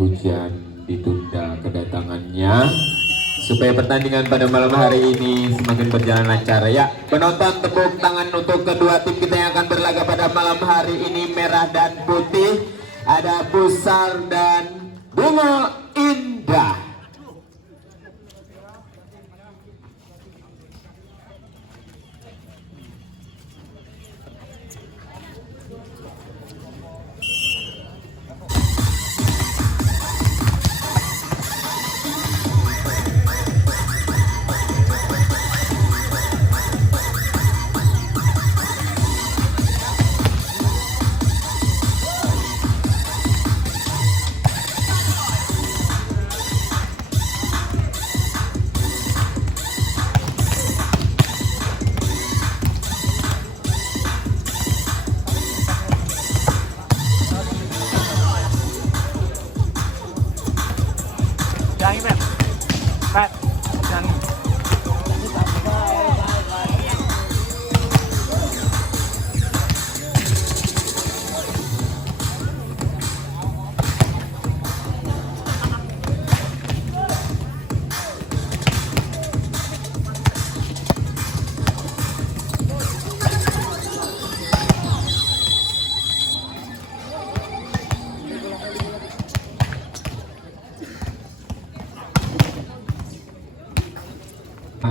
hujan ditunda kedatangannya supaya pertandingan pada malam hari ini semakin berjalan lancar. Ya, penonton tepuk tangan untuk kedua tim kita yang akan berlaga pada malam hari ini, merah dan putih. Ada Pusar dan Bungo Indah. Jangan Pet. Pet. Jangan.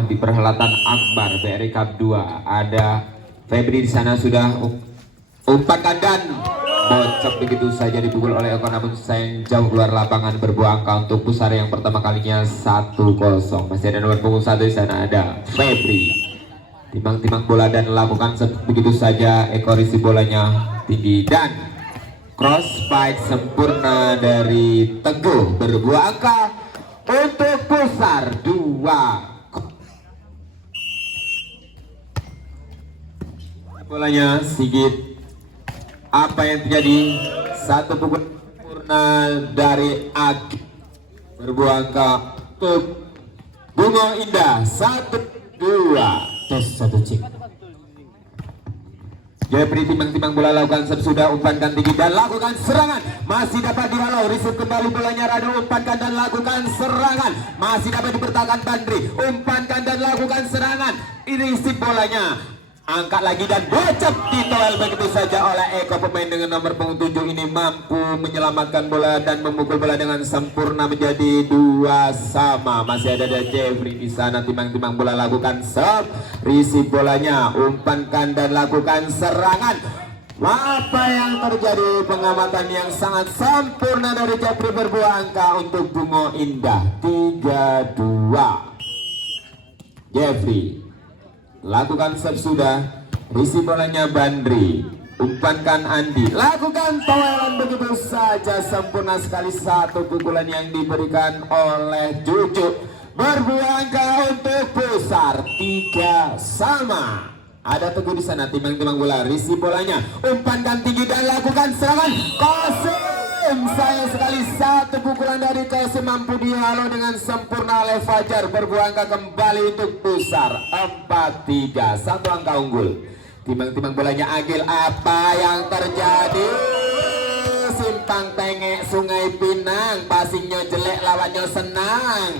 Di perhelatan Akbar BRI Cup 2 ada Febri di sana, sudah umpan dan bocok begitu saja dipukul oleh Eko, namun sayang jauh keluar lapangan, berbuah angka untuk Pusar yang pertama kalinya 1-0. Masih ada nomor punggung 1 di sana, ada Febri. Timang-timang bola dan lakukan begitu saja. Eko risi bolanya tinggi dan cross spike sempurna dari Teguh, berbuah angka untuk Pusar 2. Bolanya Sigit, apa yang terjadi? Satu pukul sempurna dari Agi, berbuah angka untuk Bungo Indah 1-2. Tes 1 cik. Jepri timang-timang bola, lakukan sudah, umpankan tinggi dan lakukan serangan, masih dapat dihalau, risip kembali bolanya Rado, umpankan dan lakukan serangan, masih dapat dipertahankan Bandri, umpankan dan lakukan serangan, ini risip bolanya, angkat lagi dan bocok ditolak begitu saja oleh Eko. Pemain dengan nomor punggung 7 ini mampu menyelamatkan bola dan memukul bola dengan sempurna menjadi 2-2. Masih ada Jeffrey di sana, timang-timang bola, lakukan serve, risip bolanya, umpankan dan lakukan serangan. Apa yang terjadi? Pengamatan yang sangat sempurna dari Jeffrey, berbuah angka untuk Bungo Indah 3-2. Jeffrey lakukan serve sudah, risi bolanya Bandri, umpankan Andi, lakukan towelan begitu saja, sempurna sekali satu pukulan yang diberikan oleh Jujuk, berbuah angka untuk Pusar 3-3. Ada Teguh di sana, timang-timang bola, risi bolanya, umpankan tinggi dan lakukan serangan. Kosim, sayang sekali satu pukulan dari Kosim mampu dihalau dengan sempurna oleh Fajar, berbuah angka kembali untuk Pusar 4-3, satu angka unggul. Timang-timang bolanya Agil, apa yang terjadi? Simpang tengek Sungai Pinang, passingnya jelek, lawannya senang.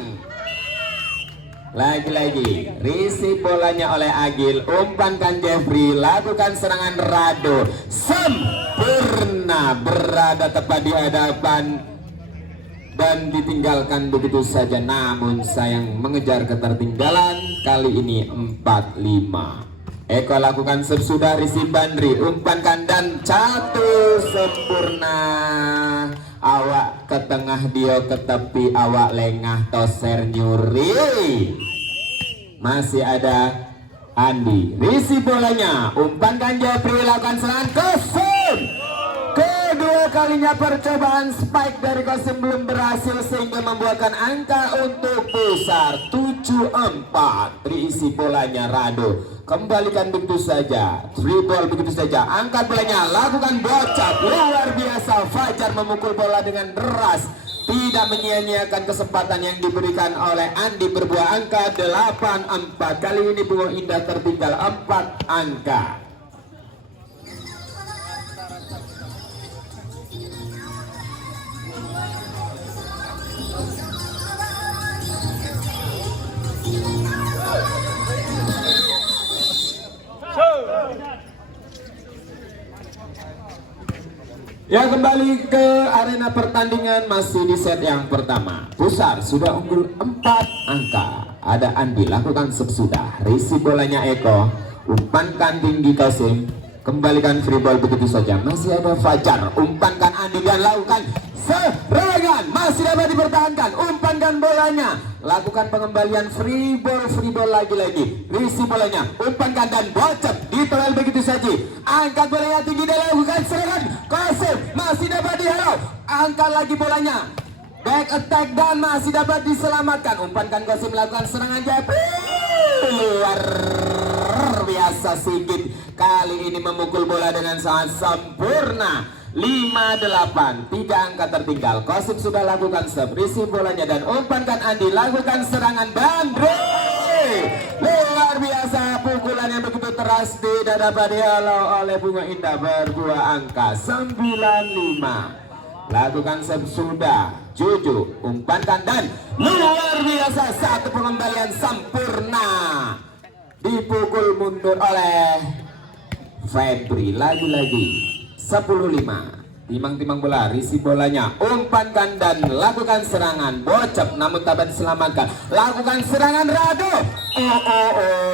Lagi-lagi risi bolanya oleh Agil, umpankan Jeffrey, lakukan serangan Rado, sempurna, berada tepat di hadapan dan ditinggalkan begitu saja, namun sayang mengejar ketertinggalan, kali ini 4-5. Eko lakukan sudah, risi Bandri, umpankan dan jatuh sempurna. Awak ke tengah, dia ke tepi, awak lengah, toser nyuri. Masih ada Andi, risi bolanya, umpankan Jeffrey, lakukan serangan Kosim. Kedua kalinya percobaan spike dari Kosim belum berhasil sehingga membuahkan angka untuk Pusar 7-4. Terisi bolanya Rado, kembalikan begitu saja, 3 ball begitu saja, angkat bolanya, lakukan bocap, luar biasa. Fajar memukul bola dengan deras, tidak menyia-nyiakan kesempatan yang diberikan oleh Andi, berbuah angka 8-4. Kali ini Bungo Indah tertinggal 4 angka. Ya, kembali ke arena pertandingan masih di set yang pertama. Pusar sudah unggul 4 angka. Ada Andi, lakukan sudah. Risi bolanya Eko, umpankan tinggi Kasim, kembalikan free ball begitu saja. Masih ada Fajar, umpankan Andi dan lakukan serangan. Masih dapat dipertahankan, umpankan bolanya, lakukan pengembalian free ball lagi-lagi. Risi bolanya, umpankan dan bocor ditolak begitu saja. Angkat bolanya tinggi dan lakukan serangan. Kasim masih dapat dihalau, angkat lagi bolanya, back attack dan masih dapat diselamatkan. Umpankan Kasim, melakukan serangan Jepri, luar biasa. Sigit kali ini memukul bola dengan sangat sempurna. 5-8, 3 angka tertinggal. Kasim sudah lakukan serve, risi bolanya dan umpankan Andi, lakukan serangan Bandri. Luar biasa, pukulan yang begitu teras tidak dapat dihalau oleh Bunga Indah. Berbuah angka 95. Lakukan serve sudah, Juju umpankan dan luar biasa, satu pengembalian sempurna. Dipukul mundur oleh Febri lagi-lagi. 10-5. Timang-timang bola, risi bolanya, umpankan dan lakukan serangan. Bocap namun tak diselamatkan. Lakukan serangan Rado.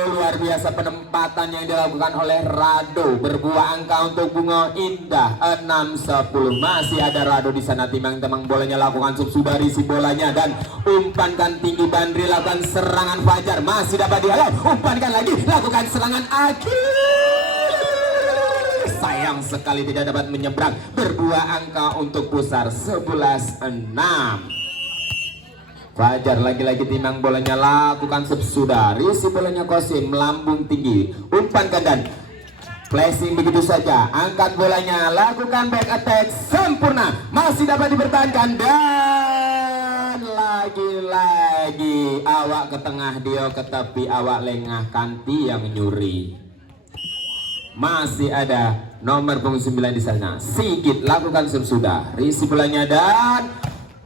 Luar biasa penempatan yang dilakukan oleh Rado. Berbuah angka untuk Bunga Indah 6-10. Masih ada Rado di sana. Timang-timang bolanya, lakukan sudah, risi bolanya dan umpankan tinggi Bandri, lakukan serangan Fajar. Masih dapat dihalau, umpankan lagi, lakukan serangan Aki. Sayang sekali tidak dapat menyeberang. Berbuah angka untuk Pusar 11-6. Fajar lagi-lagi timang bolanya, lakukan sudah, risi bolanya Kosim, melambung tinggi, umpankan dan flashing begitu saja. Angkat bolanya, lakukan back attack sempurna, masih dapat dipertahankan dan lagi-lagi awak ke tengah, dia ke tepi, awak lengah, Kanti yang nyuri. Masih ada nomor punggung 9 di sana. Sigit lakukan sudah, risi bolanya dan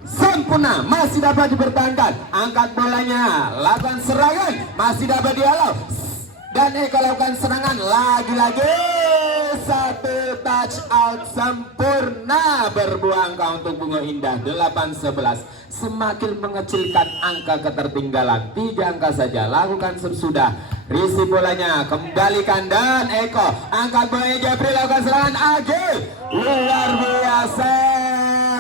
sempurna, masih dapat dipertahankan. Angkat bolanya, lakukan serangan, masih dapat dihalau dan Eko lakukan serangan lagi-lagi. Satu touch out sempurna. Berbuah angka untuk Bunga Indah 8-11. Semakin mengecilkan angka ketertinggalan, 3 angka saja. Lakukan sudah, risi bolanya, kembalikan dan Eko angkat bolanya, Jepri lakukan serangan Agil. Luar biasa,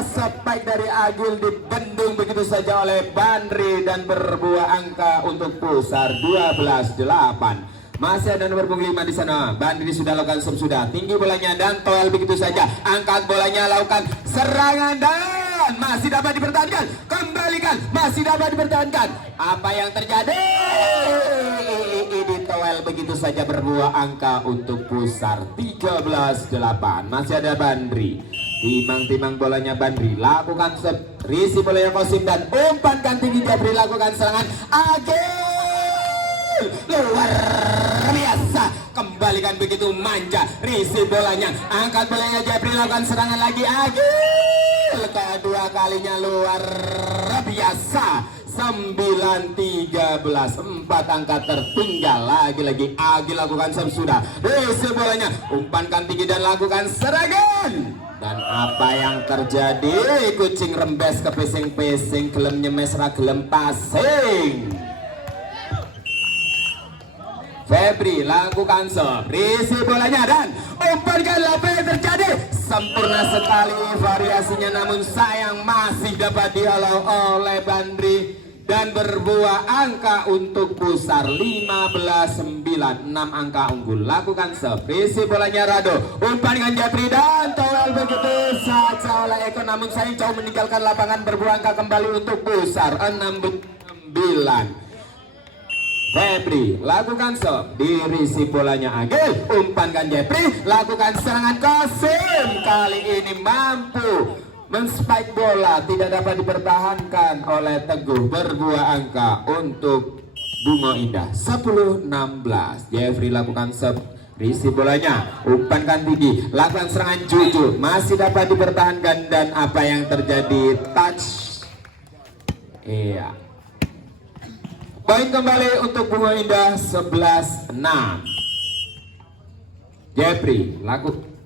spike dari Agil dibendung begitu saja oleh Bandri dan berbuah angka untuk Pusar 12-8. Masih ada nomor punggung 5 di sana. Bandri sudah lakukan sudah, tinggi bolanya dan toel begitu saja. Angkat bolanya, lakukan serangan dan masih dapat dipertahankan. Kembalikan, masih dapat dipertahankan. Apa yang terjadi? Ini toel begitu saja. Berbuah angka untuk Pusar 13-8. Masih ada Bandri. Timang-timang bolanya Bandri, lakukan risi bolanya Kosim dan umpankan tinggi Jabri, lakukan serangan Agil. Luar biasa, kembalikan begitu manja, risi bolanya, angkat bolanya Jabri, lakukan serangan lagi Agil. Kedua kalinya luar biasa. 9-13, 4 angka tertinggal. Lagi-lagi Agil lakukan sudah, risi bolanya, umpankan tinggi dan lakukan serangan. Dan apa yang terjadi? Kucing rembes ke pesing-pesing, gelem nyemes ra gelem pasing. Febri lakukan risi bolanya dan umpankan. Apa yang terjadi? Sempurna sekali variasinya, namun sayang masih dapat dihalau oleh Bandri dan berbuah angka untuk Pusar 15-9, 6 angka unggul. Lakukan risi bolanya Rado, umpankan Jepri dan toel begitu saja oleh Eko, namun sayang jauh meninggalkan lapangan. Berbuah angka kembali untuk Pusar 6-9. Febri lakukan dirisi bolanya Agil, umpankan Jepri, lakukan serangan Kosim. Kali ini mampu men-spike bola, tidak dapat dipertahankan oleh Teguh. Berbuah angka untuk Bunga Indah 10-16. Jeffrey lakukan risi bolanya, umpankan tinggi, lakukan serangan Juju, masih dapat dipertahankan dan apa yang terjadi? Touch. Iya. Poin kembali untuk Bunga Indah 11-6. Jeffrey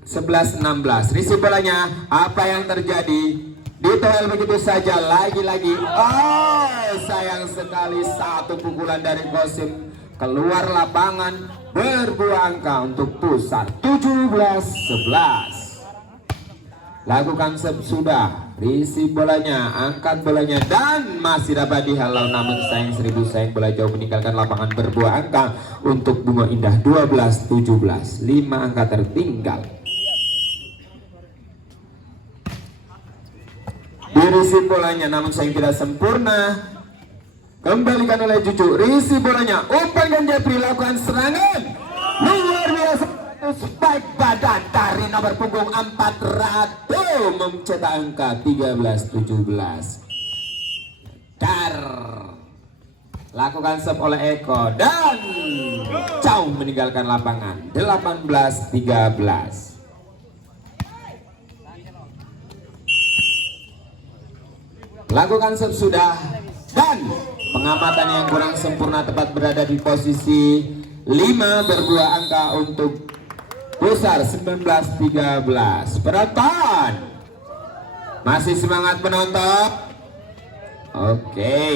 11-16. Risip bolanya, apa yang terjadi? Ditoel begitu saja, lagi-lagi. Oh, sayang sekali, satu pukulan dari Kosim keluar lapangan, berbuah angka untuk Pusar. 17-11. Lakukan sudah, risip bolanya, angkat bolanya, dan masih dapat dihalau, namun sayang 1000 sayang bola jauh meninggalkan lapangan, berbuah angka untuk Bunga Indah. 12-17, 5 angka tertinggal. Dirisip bolanya, namun sayang tidak sempurna, kembalikan oleh Juju. Risip bolanya, umpankan Jeffrey, lakukan serangan luar biasa. Spike badan dari nomor punggung 4 Rado mencetak angka 13-17. Dar lakukan sub oleh Eko dan jauh meninggalkan lapangan. 18-13. Lakukan sub sudah, dan pengamatan yang kurang sempurna tepat berada di posisi 5, berbuah angka untuk Pusar. 19-13. Penonton masih semangat penonton? Oke.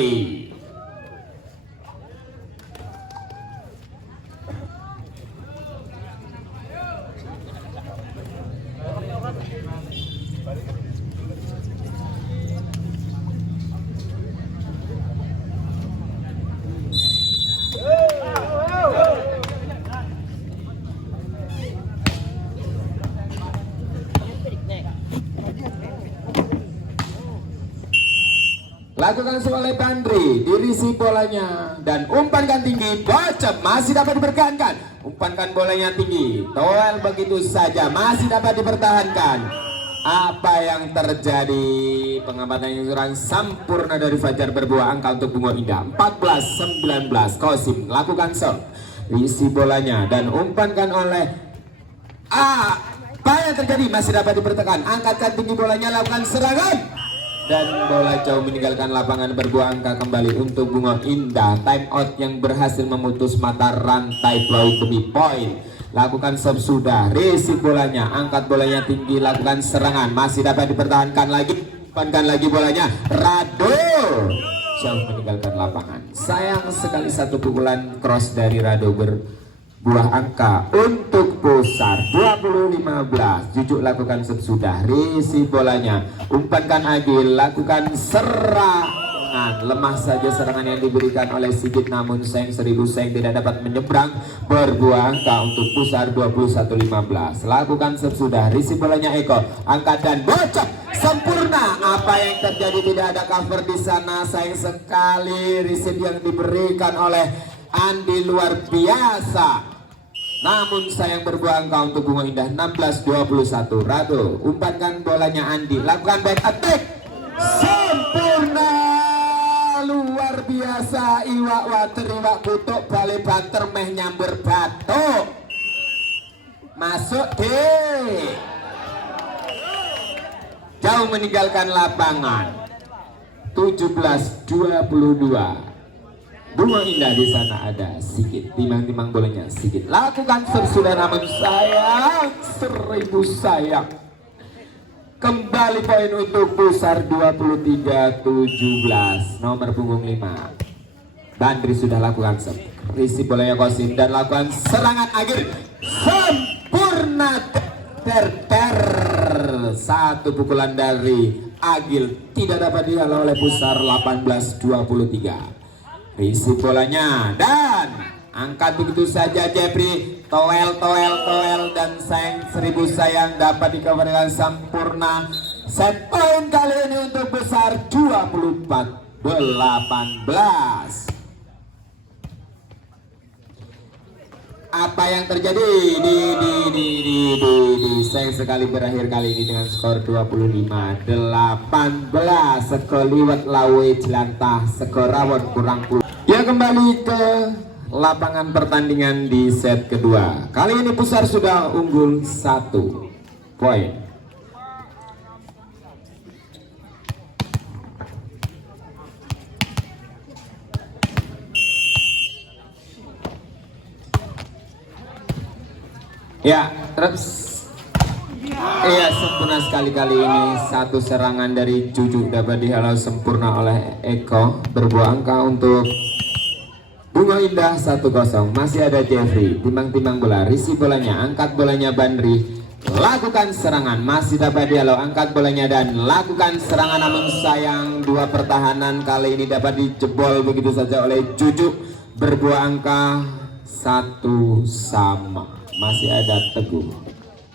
Lakukan oleh Pandri, dirisi bolanya dan umpankan tinggi, bocor, masih dapat dipertahankan. Umpankan bolanya tinggi, Toel begitu saja, masih dapat dipertahankan. Apa yang terjadi? Pengamatan yang kurang sempurna dari Fajar, berbuah angka untuk Bunga Indah. 14-19. Kosim lakukan shot, isi bolanya dan umpankan oleh apa yang terjadi? Masih dapat dipertahankan. Angkatkan tinggi bolanya, lakukan serangan. Dan bola jauh meninggalkan lapangan, berbuah angka kembali untuk Bunga Indah. Time out yang berhasil memutus mata rantai Floyd demi poin. Lakukan sub sudah, resip bolanya, angkat bolanya tinggi, lakukan serangan, masih dapat dipertahankan lagi. Umpankan lagi bolanya, Rado jauh meninggalkan lapangan. Sayang sekali, satu pukulan cross dari Rado berbuah angka untuk Pusar. 20-15. Jujuk lakukan sudah, risip bolanya, umpankan Agil, lakukan serangan. Lemah saja serangan yang diberikan oleh Sigit, namun sayang 1000 sayang tidak dapat menyeberang, berbuah angka untuk Pusar. 21-15. Lakukan sudah, risip bolanya Eko, angkat dan bocor sempurna. Apa yang terjadi? Tidak ada cover di sana. Sayang sekali, risip yang diberikan oleh Andi luar biasa, namun sayang berbuah angka untuk Bunga Indah. 16-21. Rado umpankan bolanya Andi, lakukan back attack sempurna, luar biasa. Iwak water, iwak kutuk, balik banter meh nyamber batuk, masuk deh, jauh meninggalkan lapangan. 17-22. Bunga Indah di sana ada Sigit, timang-timang bolanya Sigit. Lakukan sudah, namun sayang 1000 sayang. Kembali poin untuk Pusar. 23-17. Nomor punggung 5 Bandri sudah lakukan sub, risip bolanya Kosim dan lakukan serangan akhir sempurna. Satu pukulan dari Agil tidak dapat dihalau oleh Pusar. 18-23. Risip bolanya dan angkat begitu saja Jeffrey, toel dan sayang 1000 sayang dapat dikembalikan sempurna. Set poin kali ini untuk Pusar. 24-18. Apa yang terjadi? Sayang sekali berakhir kali ini dengan skor 25-18. Sekoliwat lawe jelantah, skor rawon kurang puluh. Ya, kembali ke lapangan pertandingan di set kedua. Kali ini Pusar sudah unggul 1 poin. Ya, terus Iya, sempurna sekali kali ini. Satu serangan dari Juju dapat dihalau sempurna oleh Eko. Berbuah angka untuk Bunga Indah 1-0. Masih ada Jeffrey. Timbang-timbang bola. Risi bolanya. Angkat bolanya Bandri. Lakukan serangan. Masih dapat dihalau. Angkat bolanya dan lakukan serangan. Namun sayang dua pertahanan kali ini dapat dijebol begitu saja oleh Juju. Berbuah angka 1-1. Masih ada Teguh.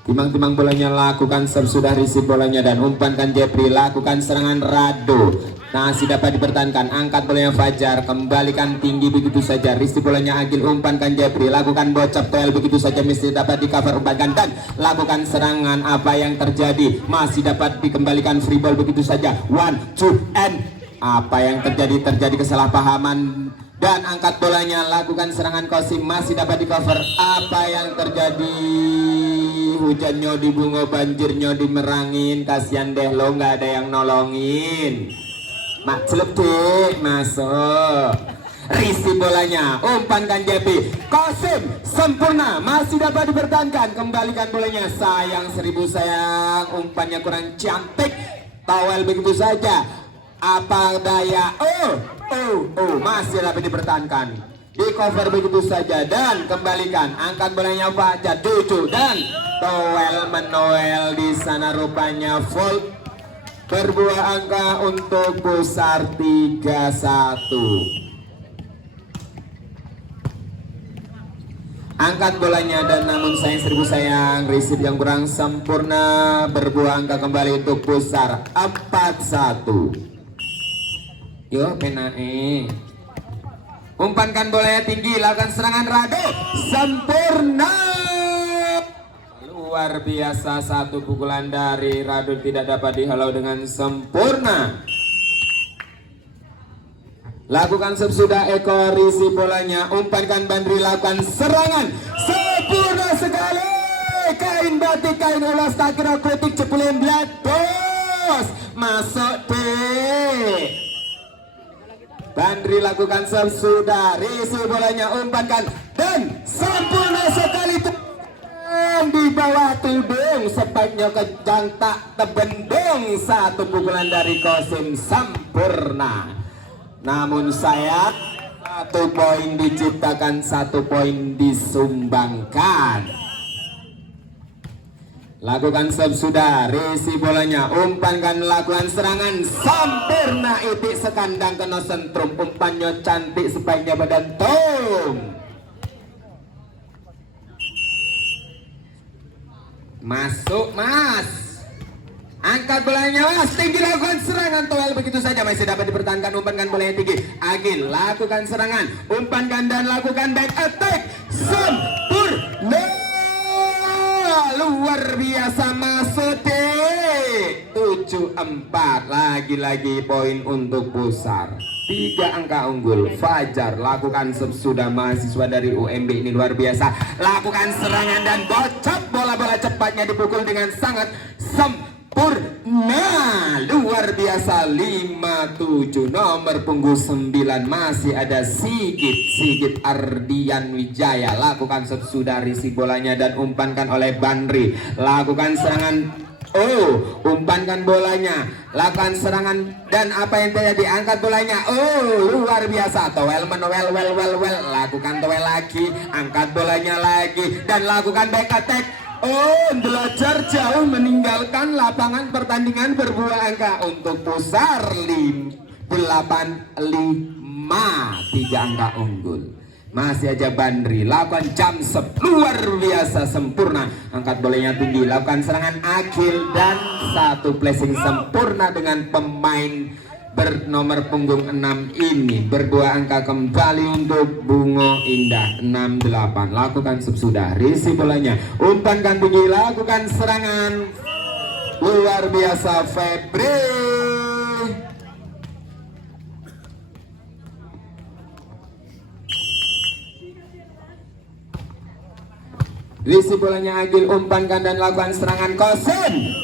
Timbang-timbang bolanya, lakukan serve sudah, risi bolanya dan umpankan Jeffrey, lakukan serangan Rado. Masih dapat dipertahankan, angkat bolanya Fajar, kembalikan tinggi begitu saja, risi bolanya Agil, umpankan Jeffrey, lakukan bocap tel begitu saja, mesti dapat di cover, umpankan dan lakukan serangan. Apa yang terjadi? Masih dapat dikembalikan free ball begitu saja. 1, 2, and apa yang terjadi? Terjadi kesalahpahaman dan angkat bolanya, lakukan serangan Kosim, masih dapat di cover. Apa yang terjadi? Hujannya di bunga, banjirnya dimerangin, kasihan deh lo, nggak ada yang nolongin. Mak celepik masuk, risi bolanya, umpankan Jepi, Kosim sempurna, masih dapat dipertahankan, kembalikan bolanya, sayang 1000 sayang, umpannya kurang cantik, towel begitu saja. Apa daya? Masih dapat dipertahankan, di cover begitu saja dan kembalikan, angkat bolanya Fajar, Juju dan towel menoel di sana rupanya full. Berbuah angka untuk Pusar 3-1. Angkat bolanya dan namun sayang 1000 sayang, receive yang kurang sempurna. Berbuah angka kembali untuk Pusar 4-1. Yo penae. Umpankan bolanya tinggi, lakukan serangan Rado, sempurna. Luar biasa, satu pukulan dari Rado tidak dapat dihalau dengan sempurna. Lakukan sesudah Eko, risi bolanya, umpankan Bandri, lakukan serangan, sempurna sekali. Kain batik, kain ulas, tak kira kritik, cepulin belat, bos, masuk deh. Bandri lakukan sesudah, risi bolanya, umpankan dan sempurna sekali. Di bawah tudung, sebaiknya kejang tak tebendung. Satu pukulan dari Kosim sempurna. Namun sayang 1 poin diciptakan, 1 poin disumbangkan. Lakukan serve sudah, risi bolanya, umpankan, lakukan serangan sempurna. Itik sekandang kena sentrum, umpannya cantik sebaiknya badan tum. Masuk mas, angkat bolanya mas, tinggi, lakukan serangan towel begitu saja, masih dapat dipertahankan, umpankan bolanya tinggi. Agil lakukan serangan, umpankan dan lakukan back attack sempurna. Luar biasa, masuk deh. 7-4, lagi-lagi poin untuk Pusar. 3 angka unggul. Fajar lakukan sudah, mahasiswa dari UMB ini luar biasa, lakukan serangan dan bocap, bola-bola cepatnya dipukul dengan sangat sempurna. Luar biasa, 5-7. Nomor punggung 9 masih ada Sigit Ardian Wijaya, lakukan sudah, risi bolanya dan umpankan oleh Bandri, lakukan serangan. Umpankan bolanya, lakukan serangan dan apa yang terjadi? Angkat bolanya. Luar biasa, towel menowel, well, lakukan towel lagi, angkat bolanya lagi dan lakukan back attack. Belajar jauh meninggalkan lapangan pertandingan. Berbuah angka untuk Pusar 8-5, 3 angka unggul. Masih aja Bandri, lakukan jump shot luar biasa sempurna, angkat bolanya tinggi, lakukan serangan Akil dan 1 placing sempurna dengan pemain bernomor punggung 6 ini. Berbuah angka kembali untuk Bungo Indah 6-8. Lakukan sudah, risi bolanya, umpankan tinggi, lakukan serangan luar biasa Febri. Risi bolanya Agil, umpankan dan lakukan serangan Kosim.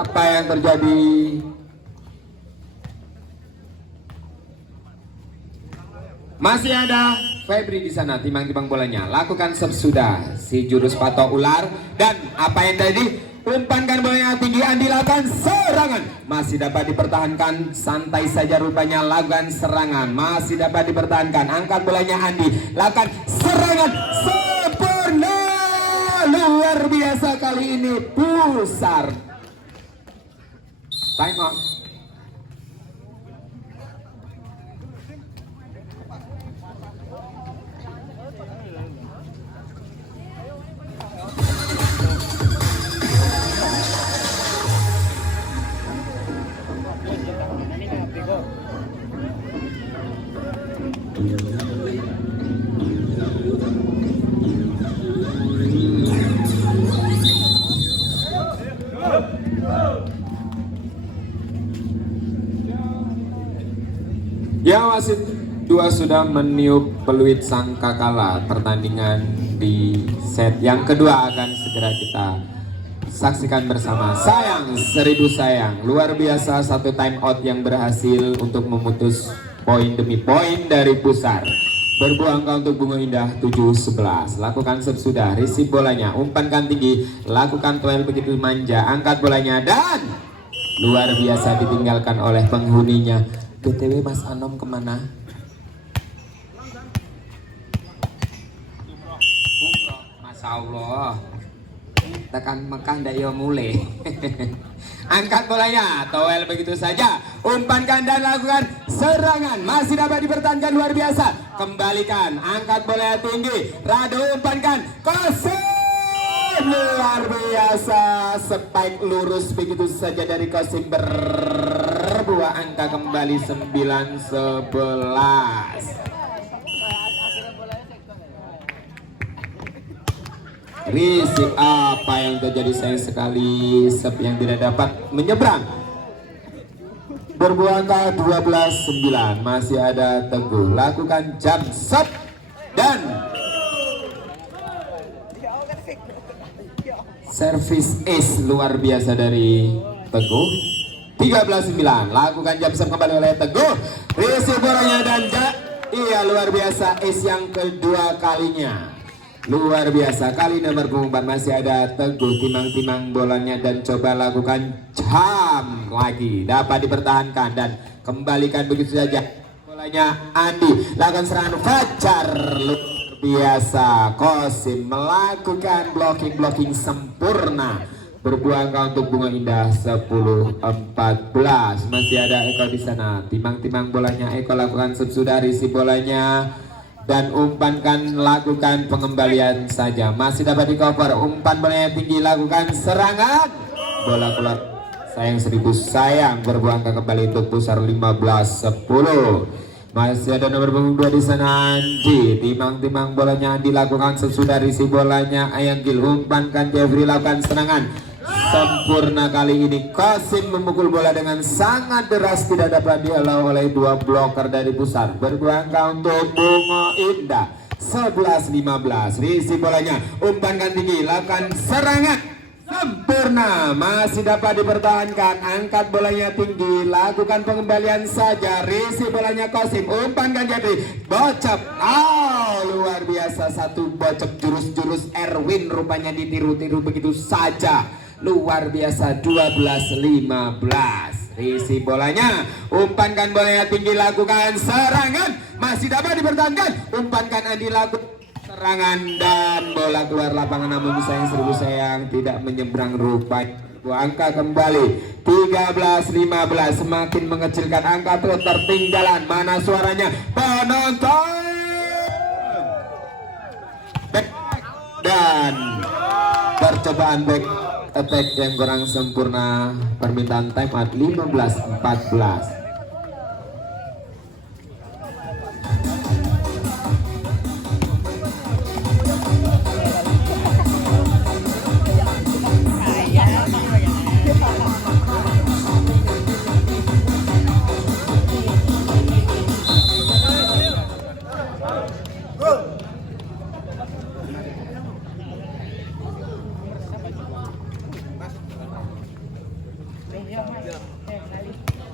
Apa yang terjadi? Masih ada Febri di sana, timbang-timbang bolanya, lakukan sudah, si jurus patok ular dan apa yang tadi? umpankan bolanya tinggi, Andi lakukan serangan, masih dapat dipertahankan, santai saja rupanya lakukan serangan, masih dapat dipertahankan, angkat bolanya Andi, lakukan serangan sempurna, luar biasa kali ini Pusar. Time out. Ya, wasit 2 sudah meniup peluit sangkakala. Pertandingan di set yang kedua akan segera kita saksikan bersama. Sayang, 1000 sayang. Luar biasa satu time out yang berhasil untuk memutus poin demi poin dari Pusar. Berbuah angka untuk Bunga Indah 7-11. Lakukan sesudah, receive bolanya, umpankan tinggi, lakukan toel begitu manja, angkat bolanya dan luar biasa ditinggalkan oleh penghuninya. BTW Mas Anom kemana? Umroh, Masya Allah. Tekan Mekah ndak yo mulai. Angkat bolanya, toel begitu saja, umpankan dan lakukan serangan, masih dapat dipertahankan, luar biasa. Kembalikan, angkat bolanya tinggi, Rado umpankan, Qasim, luar biasa, spike lurus begitu saja dari Qasim, berbuah angka kembali 9-11. Risik, apa yang terjadi, sayang sekali sep yang tidak dapat menyeberang. Berbuah angka 12-9, masih ada Teguh, lakukan jump shot dan service ace luar biasa dari Teguh. 13-9, lakukan jump shot kembali oleh Teguh, risik bolanya dan iya luar biasa ace yang kedua kalinya. Luar biasa, kali nomor pengumpan masih ada Teguh, timang-timang bolanya dan coba lakukan jam lagi, dapat dipertahankan dan kembalikan begitu saja. Bolanya Andi, lakukan serangan Fajar, luar biasa. Qasim melakukan blocking sempurna. Berbuah angka untuk Bunga Indah 10-14. Masih ada Eko di sana, timang-timang bolanya Eko, lakukan sesudah isi bolanya dan umpankan, lakukan pengembalian saja, masih dapat di cover, umpan bolanya tinggi, lakukan serangan, bola keluar, sayang 1000 sayang. Berbuah angka kembali untuk Pusar 15-10. Masih ada nomor punggung 2 di sana Andi, timang-timang bolanya Andi, lakukan sesudah isi bolanya Ayang Gil, umpankan Jeffrey, lakukan serangan sempurna. Kali ini Qasim memukul bola dengan sangat deras, tidak dapat dihalau oleh 2 bloker dari Pusar. Berbuah angka untuk Bunga Indah 11-15. Risi bolanya, umpankan tinggi, lakukan serangan sempurna, masih dapat dipertahankan, angkat bolanya tinggi, lakukan pengembalian saja. Risi bolanya Qasim, umpankan jadi bocap, luar biasa, satu bocap jurus-jurus Erwin rupanya ditiru-tiru begitu saja. Luar biasa, 12-15. Risi bolanya, umpankan bolanya tinggi, lakukan serangan, masih dapat dipertahankan, umpankan Andi, lakukan serangan dan bola keluar lapangan, namun sayang 1000 sayang tidak menyeberang rupanya. Angka kembali 13-15, semakin mengecilkan angka ketertinggalan. Mana suaranya penonton? Dan percobaan back attack yang kurang sempurna, permintaan time out 15-14.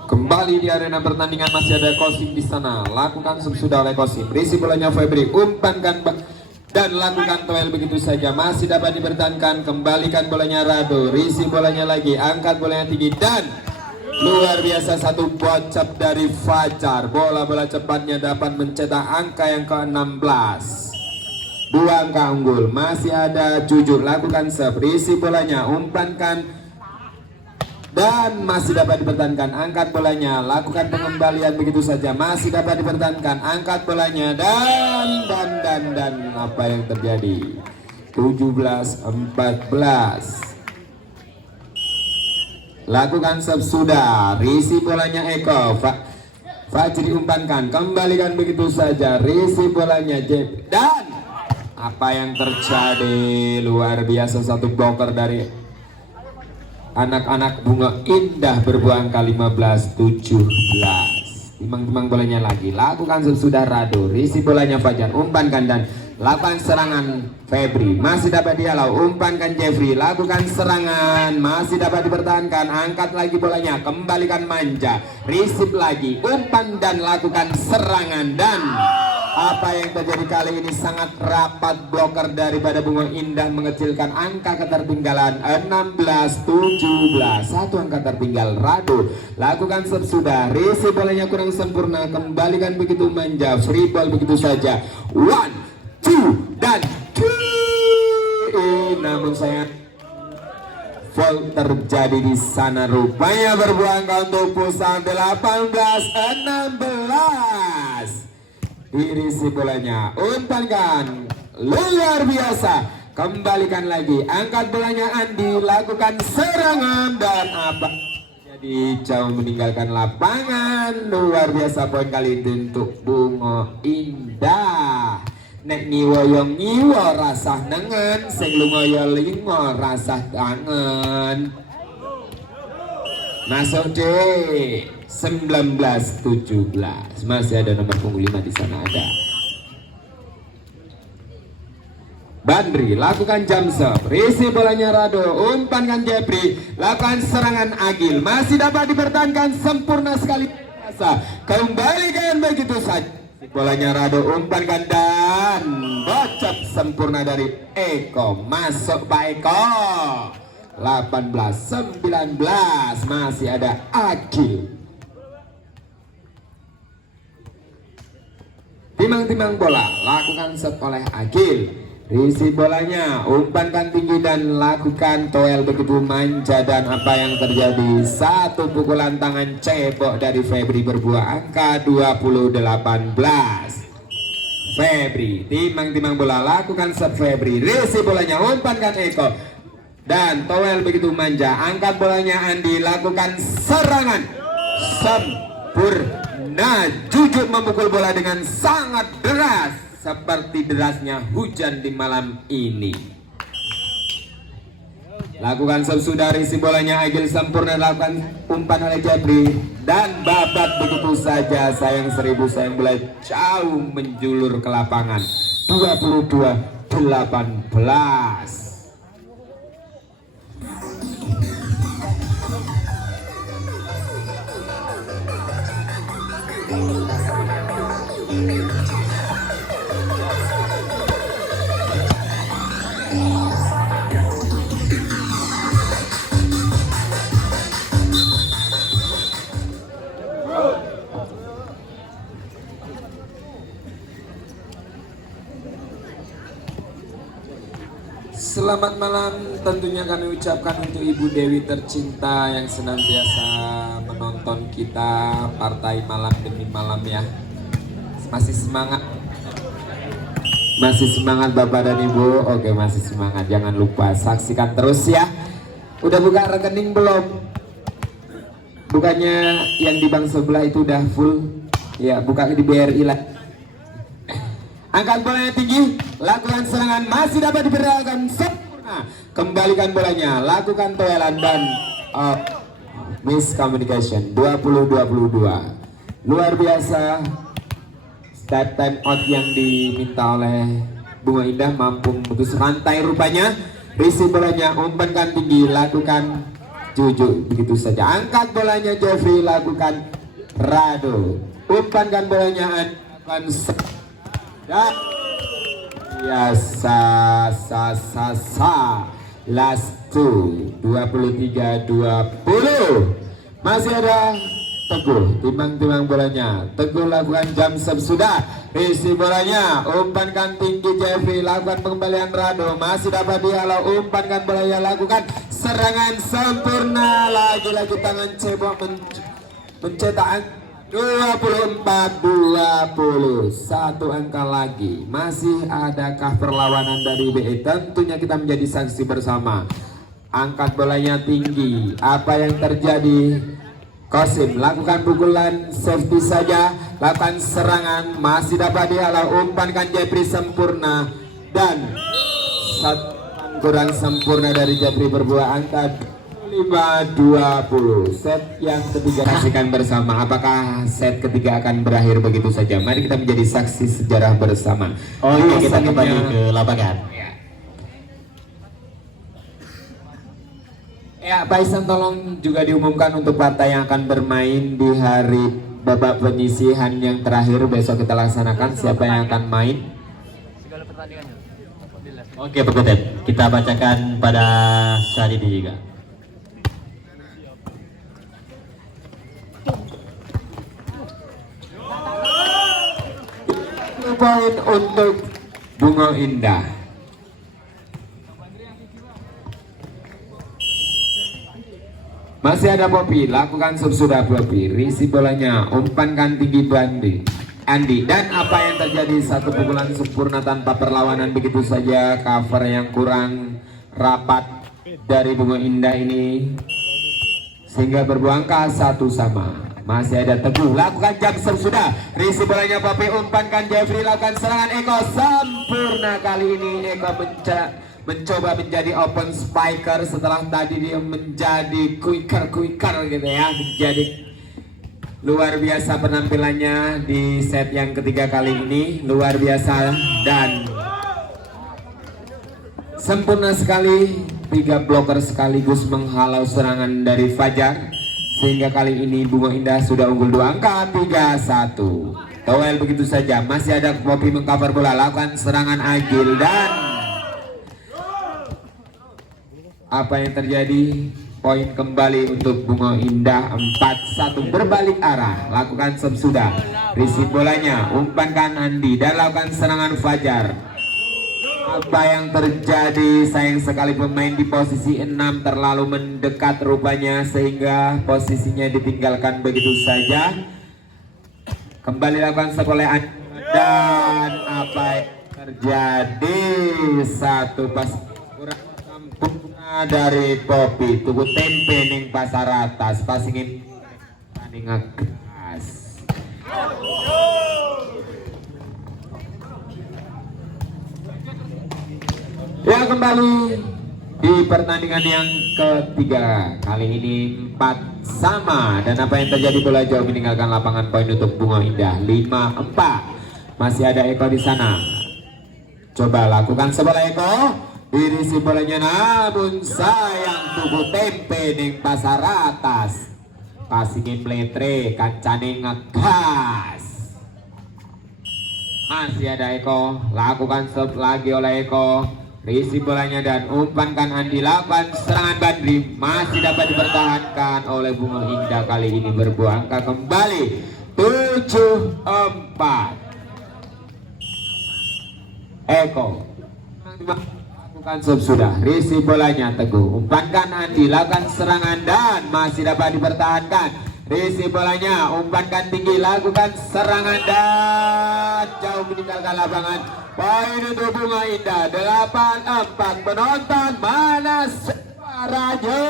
Kembali di arena pertandingan, masih ada Qasim di sana, lakukan sesudah oleh Qasim. Risi bolanya Febri, umpankan dan lakukan toel begitu saja, masih dapat dipertahankan. Kembalikan bolanya Rado, risi bolanya lagi, angkat bolanya tinggi dan luar biasa satu bocap dari Fajar. Bola-bola cepatnya dapat mencetak angka yang ke-16. 2 angka unggul. Masih ada Jujur, lakukan serve, risi bolanya, umpankan dan masih dapat dipertahankan. Angkat bolanya, lakukan pengembalian begitu saja, masih dapat dipertahankan. Angkat bolanya dan apa yang terjadi? 17-14. Lakukan serve sudah, risi bolanya Eko, Fajri umpankan, kembalikan begitu saja, risi bolanya Jep, dan apa yang terjadi? Luar biasa satu blocker dari anak-anak Bunga Indah berbuah angka 15-17. Timang-timang bolanya lagi, lakukan serve sudah Rado, risi bolanya Fajar, umpankan dan lakukan serangan Febri, masih dapat dihalau, umpankan Jeffrey, lakukan serangan, masih dapat dipertahankan, angkat lagi bolanya, kembalikan Manja, risip lagi, umpan dan lakukan serangan. Dan apa yang terjadi kali ini sangat rapat bloker daripada Bunga Indah mengecilkan angka ketertinggalan 16-17. Satu angka tertinggal Rado, lakukan serve sudah, risip bolanya kurang sempurna, kembalikan begitu Manja, free ball begitu saja, 1 2 dan 3. Namun saya foul terjadi di sana, rupanya berbuah angka untuk Pusat 18-16. Dirisi bolanya, umpankan, luar biasa, kembalikan lagi, angkat bolanya Andi, lakukan serangan dan apa? Jadi jauh meninggalkan lapangan. Luar biasa poin kali ini untuk Bunga Indah. Nek niwoyong nyiwo rasah nengen, sing lungoyo lingo rasah tangan. Masuk D 19-17. Masih ada nomor punggung 5 di sana ada. Bandri, lakukan jump serve, risi bolanya Rado, umpankan Jepri, lakukan serangan Agil, masih dapat dipertahankan sempurna sekali. Kembalikan begitu saja. Bolanya Rado, umpankan dan bocap sempurna dari Eko, masuk Pak Eko. 18-19, masih ada Agil. Timang-timang bola, lakukan set oleh Agil. Risi bolanya, umpankan tinggi dan lakukan toel begitu Manja. Dan apa yang terjadi? Satu pukulan tangan cebok dari Febri berbuah angka 20-18. Febri, timang-timang bola, lakukan set Febri, risi bolanya, umpankan Eko dan toel begitu Manja. Angkat bolanya Andi, lakukan serangan sempurna. Jujur memukul bola dengan sangat deras, seperti derasnya hujan di malam ini. Lakukan sudah, risi bolanya Agil sempurna, lakukan umpan oleh Jabri dan babat begitu saja. Sayang 1000, sayang bola jauh menjulur ke lapangan. 22-18. Selamat malam tentunya kami ucapkan untuk Ibu Dewi tercinta yang senantiasa menonton kita partai malam demi malam ya. Masih semangat? Masih semangat Bapak dan Ibu? Oke, masih semangat, jangan lupa saksikan terus ya. Udah buka rekening belum? Bukannya yang di bank sebelah itu udah full? Ya, buka di BRI lah. Angkat bolanya tinggi, lakukan serangan, masih dapat diberdayakan sempurna. Kembalikan bolanya, lakukan toelan dan miscommunication. 20-22. Luar biasa. Step time out yang diminta oleh Bunga Indah mampu memutus rantai rupanya. Risi bolanya, umpankan tinggi, lakukan Juju begitu saja. Angkat bolanya Jeffrey, lakukan Rado. Umpankan bolanya, lakukan dan biasa last 23-20 masih ada Teguh timbang-timbang bolanya. Teguh lakukan jam sudah isi bolanya, umpankan tinggi Jeffrey, lakukan pengembalian Rado, masih dapat dihalau, umpankan bolanya, lakukan serangan sempurna, lagi-lagi tangan cebok mencetak 24-20, satu angka lagi. Masih adakah perlawanan dari BE? Tentunya kita menjadi saksi bersama. Angkat bolanya tinggi, apa yang terjadi? Kosim lakukan pukulan safety saja, lakukan serangan, masih dapat dihalau, umpankan Jeffrey sempurna, dan satu kurang sempurna dari Jeffrey berbuah angka 5-20. Set yang ketiga saksikan bersama. Apakah set ketiga akan berakhir begitu saja? Mari kita menjadi saksi sejarah bersama. Oke, kita kembali ke lapangan. Ya, Pak Isan tolong juga diumumkan untuk partai yang akan bermain di hari babak penyisihan yang terakhir besok kita laksanakan. Siapa yang akan main? Oke, Pak Kotet, kita bacakan pada saat ini juga. Poin untuk Bunga Indah. Masih ada Poppy, lakukan sudah Poppy, risi bolanya, umpankan tinggi Andi, dan apa yang terjadi? Satu pukulan sempurna tanpa perlawanan begitu saja. Cover yang kurang rapat dari Bunga Indah ini sehingga berbuah angka 1-1. Masih ada Teguh, lakukan jam sudah, risi bolanya Poppy, umpankan Jeffrey, lakukan serangan Eko sempurna. Kali ini Eko mencoba menjadi open spiker setelah tadi dia menjadi quicker gitu ya, menjadi luar biasa penampilannya di set yang ketiga kali ini, luar biasa dan sempurna sekali. 3 blocker sekaligus menghalau serangan dari Fajar sehingga kali ini Bunga Indah sudah unggul 2 angka 3-1. Towel begitu saja, masih ada Poppy mengcover bola, lakukan serangan Agil, dan apa yang terjadi? Poin kembali untuk Bunga Indah 4-1, berbalik arah, lakukan sudah, risi bolanya, umpankan Andi, dan lakukan serangan Fajar. Apa yang terjadi? Sayang sekali pemain di posisi 6 terlalu mendekat rupanya sehingga posisinya ditinggalkan begitu saja. Kembali lakukan sekolah dan apa yang terjadi? Satu pas kurang sempurna dari Poppy, tubuh tempe ning pasar atas, pas ingin ning ngegas. Ya, kembali di pertandingan yang ketiga, kali ini 4-sama, dan apa yang terjadi? Bola jauh meninggalkan lapangan, poin untuk Bunga Indah 5-4. Masih ada Eko di sana, coba lakukan sebola Eko, dirisi bolanya, namun sayang tubuh tempe ning pasar atas, pasingin meletre kancane ngegas. Masih ada Eko, lakukan stop lagi oleh Eko, risi bolanya dan umpankan Andi, lakukan serangan Badri, masih dapat dipertahankan oleh Bunga Indah. Kali ini berbuah angka kembali 7-4. Eko lakukan sudah, risi bolanya Teguh, umpankan Andi, lakukan serangan dan masih dapat dipertahankan, risi bolanya, umpankan tinggi, lakukan serangan dan jauh meninggalkan lapangan. Poin untuk Bunga Indah 8-4. Penonton mana suaranya?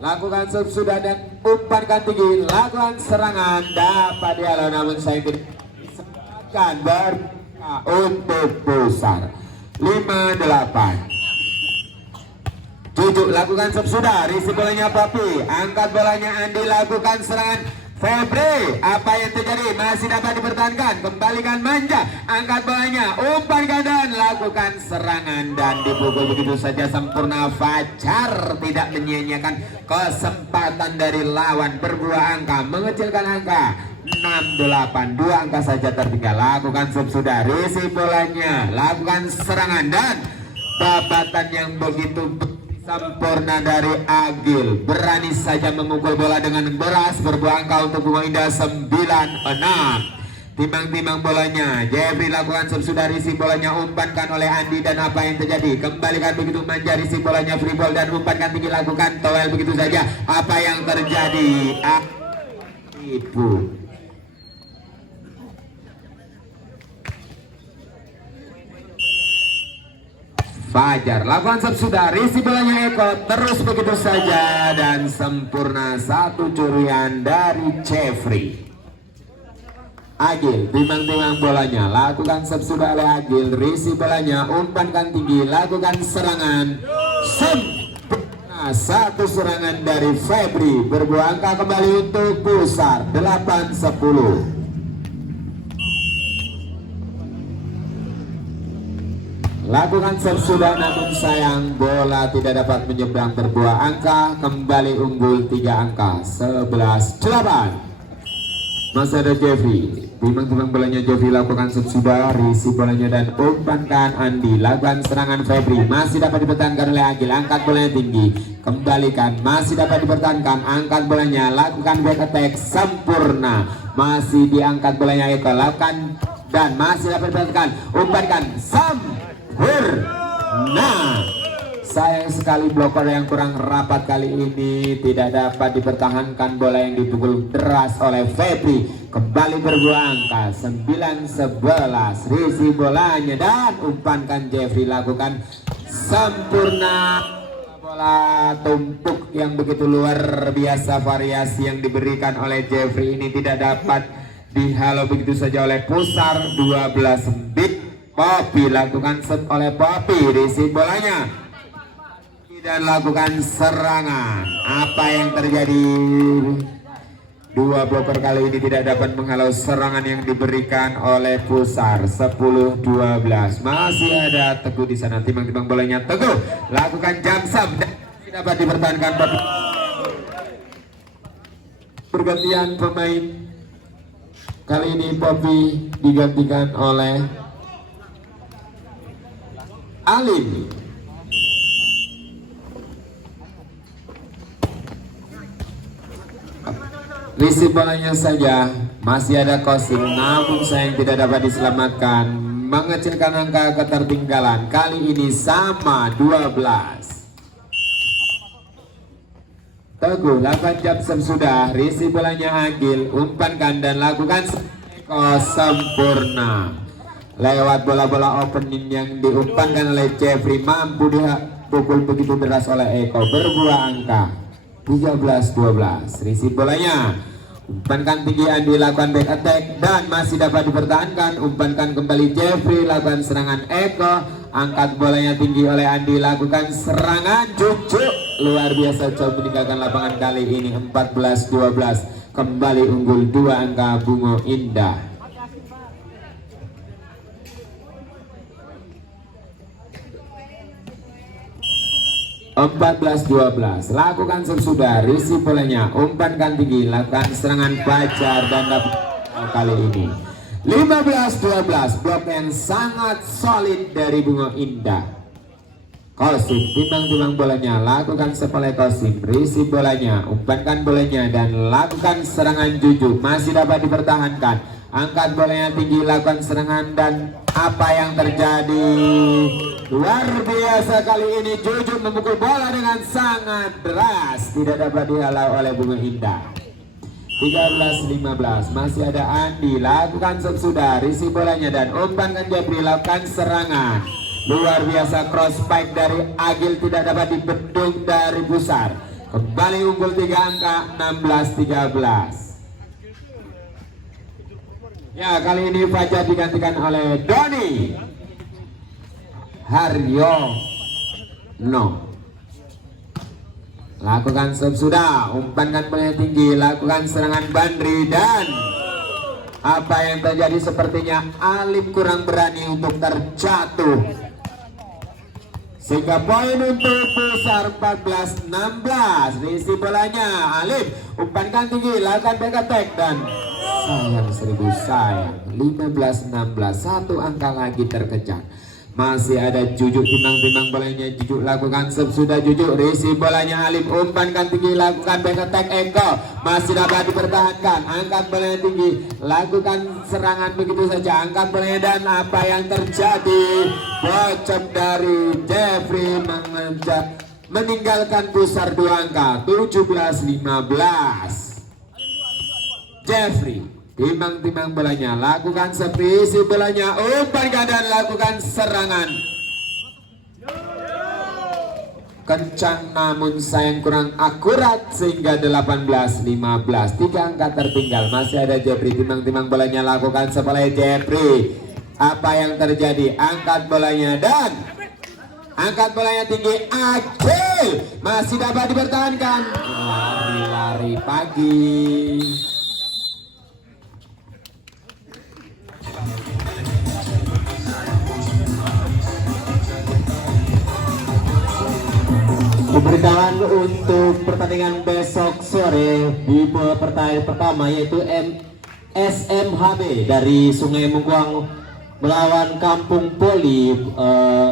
Lakukan sudah dan umpankan tinggi, lakukan serangan, dapat dihalau namun saya tidak sepakat berbuka untuk besar 5-8. Cucuk lakukan sudah, risi bolanya Poppy, angkat bolanya Andi, lakukan serangan Febri. Apa yang terjadi? Masih dapat dipertahankan, kembalikan manja, angkat bolanya, umpankan dan lakukan serangan dan dipukul begitu saja sempurna. Fajar tidak menyia-nyiakan kesempatan dari lawan, berbuah angka, mengecilkan angka 6-8, 2 angka saja tertinggal. Lakukan sub sudah, risi bolanya, lakukan serangan dan babatan yang begitu sempurna dari Agil, berani saja memukul bola dengan beras, berbuah angka untuk Bunga Indah 9-6. Timbang-timbang bolanya, Jeffrey lakukan sub sudah, risi bolanya umpankan oleh Andi dan apa yang terjadi? Kembalikan begitu manja, risi bolanya free ball dan umpankan tinggi, lakukan towel begitu saja. Apa yang terjadi? Ibu Fajar lakukan sub sudah, risi bolanya Eko, terus begitu saja dan sempurna, satu curian dari Jeffrey. Agil timbang-timbang bolanya, lakukan sub sudah oleh Agil, risi bolanya umpankan tinggi, lakukan serangan sempurna, satu serangan dari Febri, berbuah angka kembali untuk Pusar 8-10. Lakukan sub sudah, namun sayang bola tidak dapat menyeberang, berbuah angka kembali unggul 3 angka 11-8. Masih ada Jeffrey, timbang-timbang bolanya Jeffrey, lakukan sub sudah, risi bolanya dan umpankan Andi, lakukan serangan Febri, masih dapat dipertahankan oleh Agil, angkat bolanya tinggi, kembalikan, masih dapat dipertahankan, angkat bolanya, lakukan back attack sempurna, masih diangkat bolanya Eko, lakukan dan masih dapat dipertahankan, umpankan sempurna. Sayang sekali bloker yang kurang rapat kali ini tidak dapat dipertahankan bola yang dipukul deras oleh Febri. Kembali berbuah angka 9-11, risi bolanya dan umpankan Jeffrey, lakukan sempurna. Bola tumpuk yang begitu luar biasa, variasi yang diberikan oleh Jeffrey ini tidak dapat dihalau begitu saja oleh Pusar. 12 Poppy, lakukan set oleh Poppy, risi bolanya dan lakukan serangan. Apa yang terjadi? Dua bloker kali ini tidak dapat menghalau serangan yang diberikan oleh Pusar. 10-12. Masih ada Teguh di sana, timbang-timbang bolanya Teguh, lakukan jam sub dan tidak dapat dipertahankan. Pergantian pemain kali ini, Poppy digantikan oleh Alim. Risi bolanya saja, masih ada Kosim, namun sayang tidak dapat diselamatkan, mengecilkan angka ketertinggalan. Kali ini sama 12. Teguh lakukan jab sudah, risi bolanya Agil, umpankan dan lakukan sempurna. Lewat bola-bola opening yang diumpankan oleh Jeffrey, mampu dipukul begitu deras oleh Eko, berbuah angka 13-12. Risi bolanya, umpankan tinggi Andi, lakukan back attack dan masih dapat dipertahankan, umpankan kembali Jeffrey, lakukan serangan Eko, angkat bolanya tinggi oleh Andi, lakukan serangan cucuk, luar biasa coba meninggalkan lapangan kali ini. 14-12, kembali unggul 2 angka Bungo Indah. 14-12, lakukan sesudah, risi bolanya, umpankan tinggi, lakukan serangan Fajar dan dapat kali ini. 15-12, blok yang sangat solid dari Bungo Indah. Kosim timbang-timbang bolanya, lakukan sepoleh Kosim, risi bolanya, umpankan bolanya dan lakukan serangan Juju, masih dapat dipertahankan, angkat bolanya tinggi, lakukan serangan dan apa yang terjadi? Luar biasa kali ini, Juju memukul bola dengan sangat deras, tidak dapat dihalau oleh Bungo Indah. 13-15, masih ada Andi, lakukan sudah, risi bolanya dan umpankan Jeffrey, lakukan serangan. Luar biasa cross spike dari Agil, tidak dapat dibendung dari Pusar. Kembali unggul 3 angka 16-13. Ya, kali ini Fajar digantikan oleh Doni Haryono. Lakukan sudah, umpankan bola tinggi, lakukan serangan Bandri dan apa yang terjadi? Sepertinya Alim kurang berani untuk terjatuh, sehingga poin untuk Pusar 14-16. Risi bolanya Alim, umpankan tinggi, lakukan back attack dan sayang 1000 sayang. 15-16, satu angka lagi terkejar. Masih ada Jujuk, timbang-timbang bolanya Jujuk, lakukan serve sudah Jujuk, receive bolanya Alim, umpankan tinggi, lakukan back attack Eko, masih dapat dipertahankan, angkat bolanya tinggi, lakukan serangan begitu saja, angkat bolanya, dan apa yang terjadi? Bocor dari Jeffrey meninggalkan pusar 2 angka, 17-15. Jeffrey timbang-timbang bolanya, lakukan servis bolanya, umpankan dan lakukan serangan kencang namun sayang kurang akurat sehingga 18-15, 3 angka tertinggal. Masih ada Jeffrey, timbang-timbang bolanya, lakukan oleh Jeffrey. Apa yang terjadi? Angkat bolanya dan angkat bolanya tinggi, Agil masih dapat dipertahankan, lari-lari pagi. Pemberitahuan untuk pertandingan besok sore di pertandingan pertama yaitu SMHB dari Sungai Mungkuang melawan Kampung Poli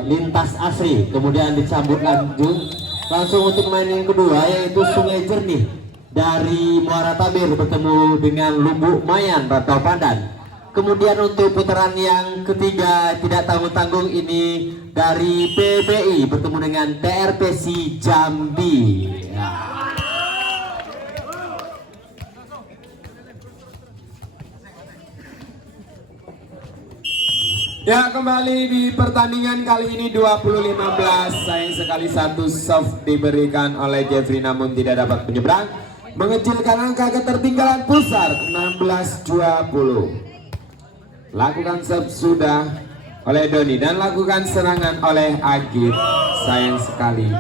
Lintas Asri, kemudian disambut langsung untuk main yang kedua yaitu Sungai Jernih dari Muara Tabir bertemu dengan Lubuk Mayan Rantau Pandan. Kemudian untuk putaran yang ketiga tidak tanggung-tanggung ini dari PBI bertemu dengan TRPC Jambi. Ya, kembali di pertandingan kali ini 20-15. Sayang sekali satu soft diberikan oleh Jeffrey namun tidak dapat menyeberang, mengecilkan angka ketertinggalan pusar 16-20. Lakukan serve sudah oleh Doni dan lakukan serangan oleh Agit. Sayang sekali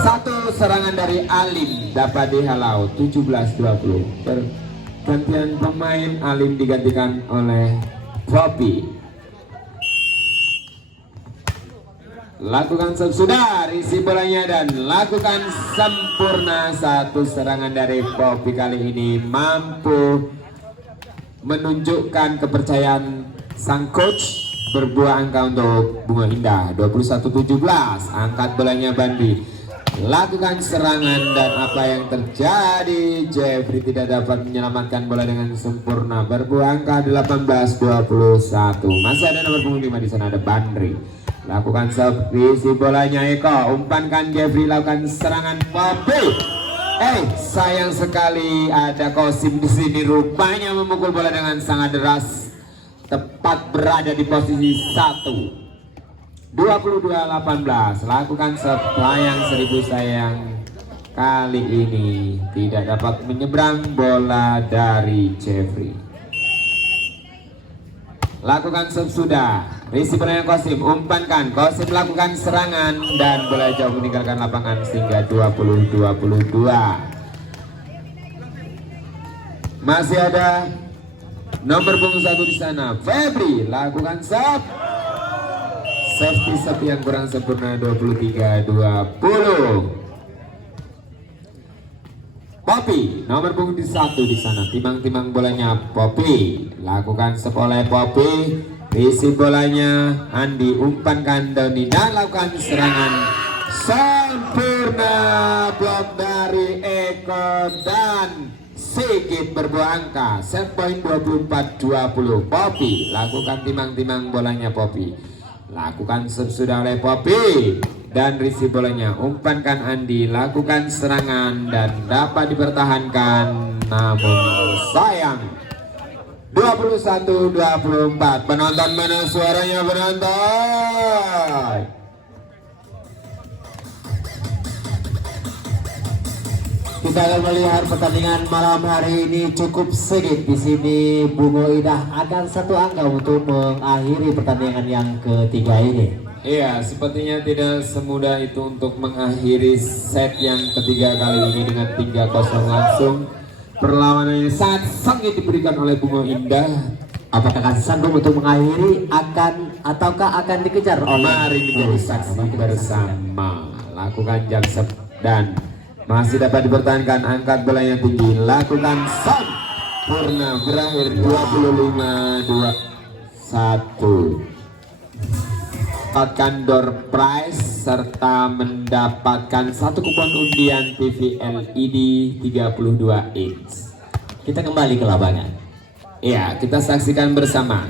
satu serangan dari Alim dapat dihalau, 17-20. Pergantian pemain, Alim digantikan oleh Poppy. Lakukan serve sudah, isi bolanya dan lakukan sempurna. Satu serangan dari Poppy kali ini mampu menunjukkan kepercayaan sang coach. Berbuah angka untuk Bunga Indah, 21-17. Angkat bolanya Bandi, lakukan serangan dan apa yang terjadi? Jeffrey tidak dapat menyelamatkan bola dengan sempurna. Berbuah angka 18-21. Masih ada nomor punggung 5 di sana, ada Bandri. Lakukan servis bolanya Eko, umpankan Jeffrey, lakukan serangan Poppy. Sayang sekali ada Kosim di sini, rupanya memukul bola dengan sangat deras, tepat berada di posisi 1. 22-18. Lakukan sayang 1000 sayang. Kali ini tidak dapat menyeberang bola dari Jeffrey. Lakukan sudah. Risi bolanya Kosim, umpankan. Kosim lakukan serangan dan bola jauh meninggalkan lapangan sehingga 20-22. Masih ada nomor punggung 1 di sana, Febri. Lakukan save. Safety yang kurang sempurna, 23-20. Poppy, nomor punggung 1 di sana, timang-timang bolanya Poppy. Lakukan sepoleh Poppy. Isi bolanya Andi, umpankan Doni dan lakukan serangan sempurna. Blok dari Eko dan Sigit berbuah angka, set point 24-20. Poppy, lakukan timang-timang bolanya Poppy. Lakukan sudah oleh Poppy dan risi bolanya, umpankan Andi, lakukan serangan dan dapat dipertahankan namun sayang. 21-24. Penonton mana suaranya penonton? Kita akan melihat pertandingan malam hari ini cukup sengit. Di sini Bungo Indah akan satu angka untuk mengakhiri pertandingan yang ketiga ini. Iya, sepertinya tidak semudah itu untuk mengakhiri set yang ketiga kali ini dengan 3-0 langsung. Perlawanan yang sangat sengit diberikan oleh Bungo Indah. Apakah akan sanggup untuk mengakhiri ataukah akan dikejar oleh? Mari menjadi saksi bersama. Lakukan jam dan masih dapat dipertahankan, angkat bola yang tinggi, lakukan son Purna berakhir 25-21. Mendapatkan door prize serta mendapatkan satu kupon undian TV LED 32 inch. Kita kembali ke lapangan. Ya, kita saksikan bersama.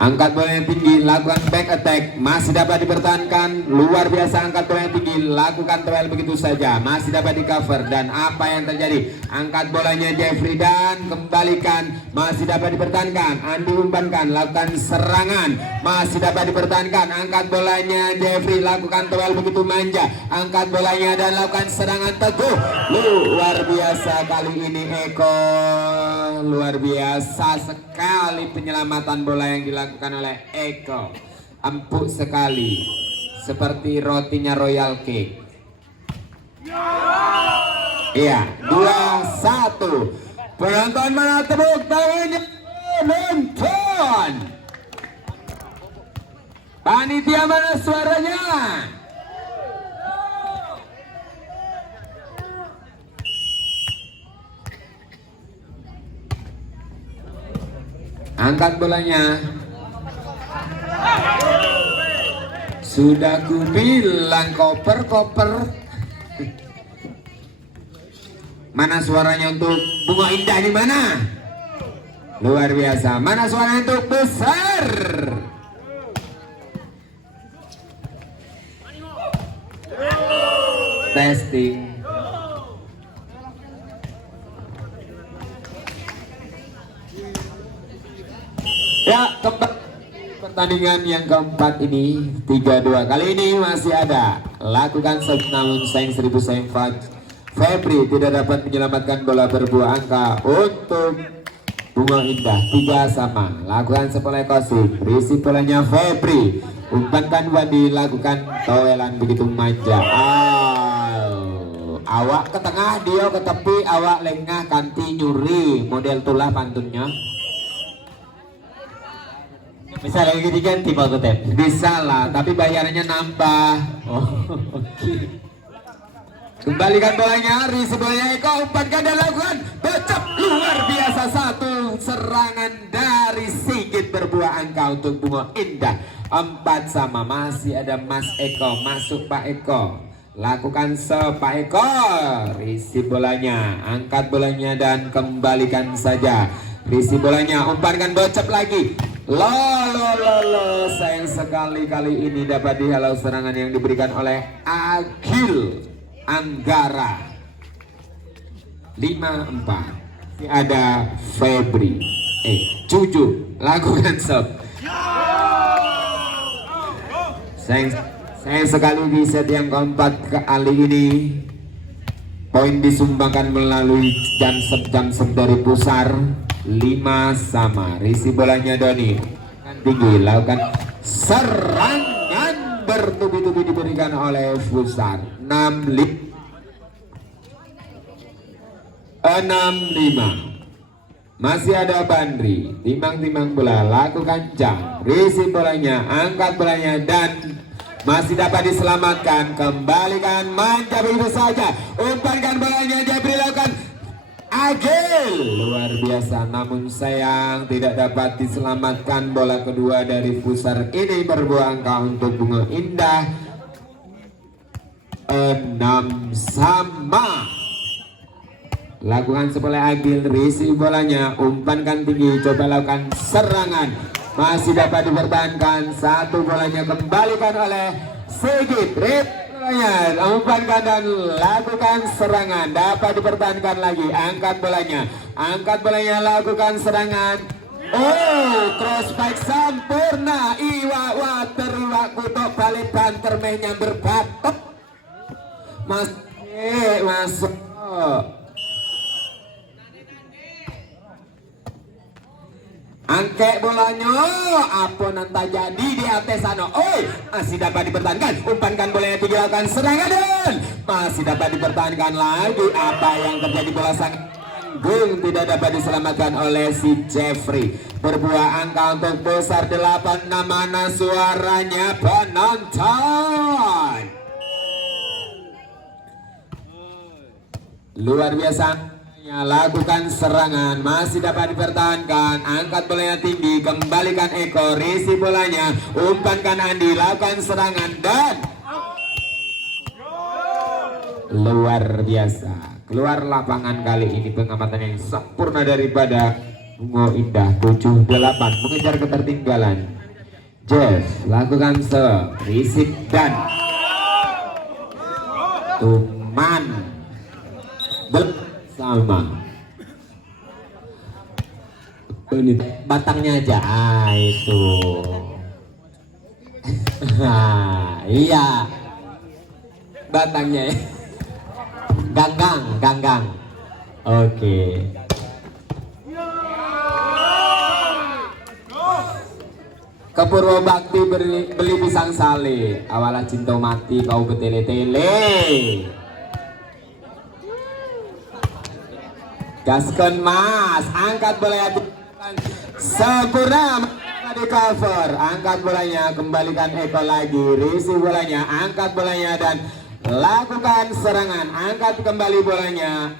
Angkat bola yang tinggi, lakukan back attack, masih dapat dipertahankan, luar biasa. Angkat bola yang tinggi, lakukan toel begitu saja, masih dapat di cover. Dan apa yang terjadi? Angkat bolanya Jeffrey dan kembalikan, masih dapat dipertahankan. Andi umpankan, lakukan serangan, masih dapat dipertahankan. Angkat bolanya Jeffrey, lakukan toel begitu manja, angkat bolanya dan lakukan serangan teguh. Luar biasa kali ini Eko, luar biasa sekali penyelamatan bola yang dilakukan oleh Eko. Empuk sekali, seperti rotinya Royal Cake. Iya, 2-1. Penonton mana tepuk tangannya? Nonton. Panitia mana suaranya? Angkat bolanya. Sudah ku bilang koper. Mana suaranya untuk Bunga Indah di mana? Luar biasa. Mana suaranya untuk Besar? Testing. Ya, pertandingan yang keempat ini 3-2. Kali ini masih ada. Lakukan serve namun sayang 1000 sayang Febri tidak dapat menyelamatkan bola berbuah angka untuk Bunga Indah. 3 sama. Lakukan sepolai kosing. Risi bolanya Febri. Umpankan Wandi, lakukan toelan begitu manja. Awak ke tengah, dia ke tepi, awak lengah kanti nyuri. Model tulah pantunnya. Bisa lagi diganti Pak Kutep? Bisa lah, tapi bayarannya nambah. Oh, oke. Kembalikan bolanya, Risi bolanya Eko, umpankan dan lakukan bocap. Luar biasa, satu serangan dari Sigit berbuah angka untuk Bunga Indah. 4 sama, masih ada Mas Eko, masuk Pak Eko. Lakukan Pak Eko, Risi bolanya, angkat bolanya dan kembalikan saja. Risi bolanya, umpankan bocap lagi. Lo, sayang sekali kali ini dapat dihalau serangan yang diberikan oleh Agil Anggara. 5-4. Ini ada Febri. Cucu, lakukan serve. Sayang sekali di set yang keempat kali ini poin disumbangkan melalui jam serve dari Pusar. 5 sama. Risi bolanya Doni tinggi, lakukan serangan bertubi-tubi diberikan oleh Pusar. 6-5. Masih ada Bandri, timbang-timbang bola, lakukan jam. Risi bolanya, angkat bolanya dan masih dapat diselamatkan. Kembalikan manja begitu saja. Umpankan bolanya Jabri, lakukan Agil. Luar biasa, namun sayang tidak dapat diselamatkan. Bola kedua dari Pusar ini berbuah angka untuk Bunga Indah. 6 sama. Lakukan sepolai Agil, Risi bolanya, umpankan tinggi, coba lakukan serangan. Masih dapat dipertahankan. Satu bolanya kembalikan oleh Sigit. Umpankan dan lakukan serangan. Dapat dipertahankan lagi. Angkat bolanya, lakukan serangan. Crossback sempurna. Iwa kutok balik banter mehnya berbatok. Masuk. Angke bolanya, apa nanti jadi di atas sana. Masih dapat dipertahankan. Umpankan bolanya, tinggalkan serangan dan masih dapat dipertahankan lagi. Apa yang terjadi, bola sang Tanggung tidak dapat diselamatkan oleh si Jeffrey. Berbuah angka untuk besar 8. Mana suaranya penonton? Luar biasa. Lakukan serangan, masih dapat dipertahankan. Angkat bolanya tinggi, kembalikan Eko, risi bolanya, umpankan Andi, lakukan serangan dan luar biasa. Keluar lapangan kali ini pengamatan yang sempurna daripada Bungo Indah. 7-8 mengejar ketertinggalan. Jeff lakukan risik dan Tuman sama ini batangnya aja itu. Iya batangnya ya. Ganggang oke. Ke Purwobakti beli pisang sale, awalah cinta mati kau betele-tele. Gaskan Mas, angkat bolanya sempurna di cover, angkat bolanya, kembalikan Eko lagi, risi bolanya, angkat bolanya dan lakukan serangan, angkat kembali bolanya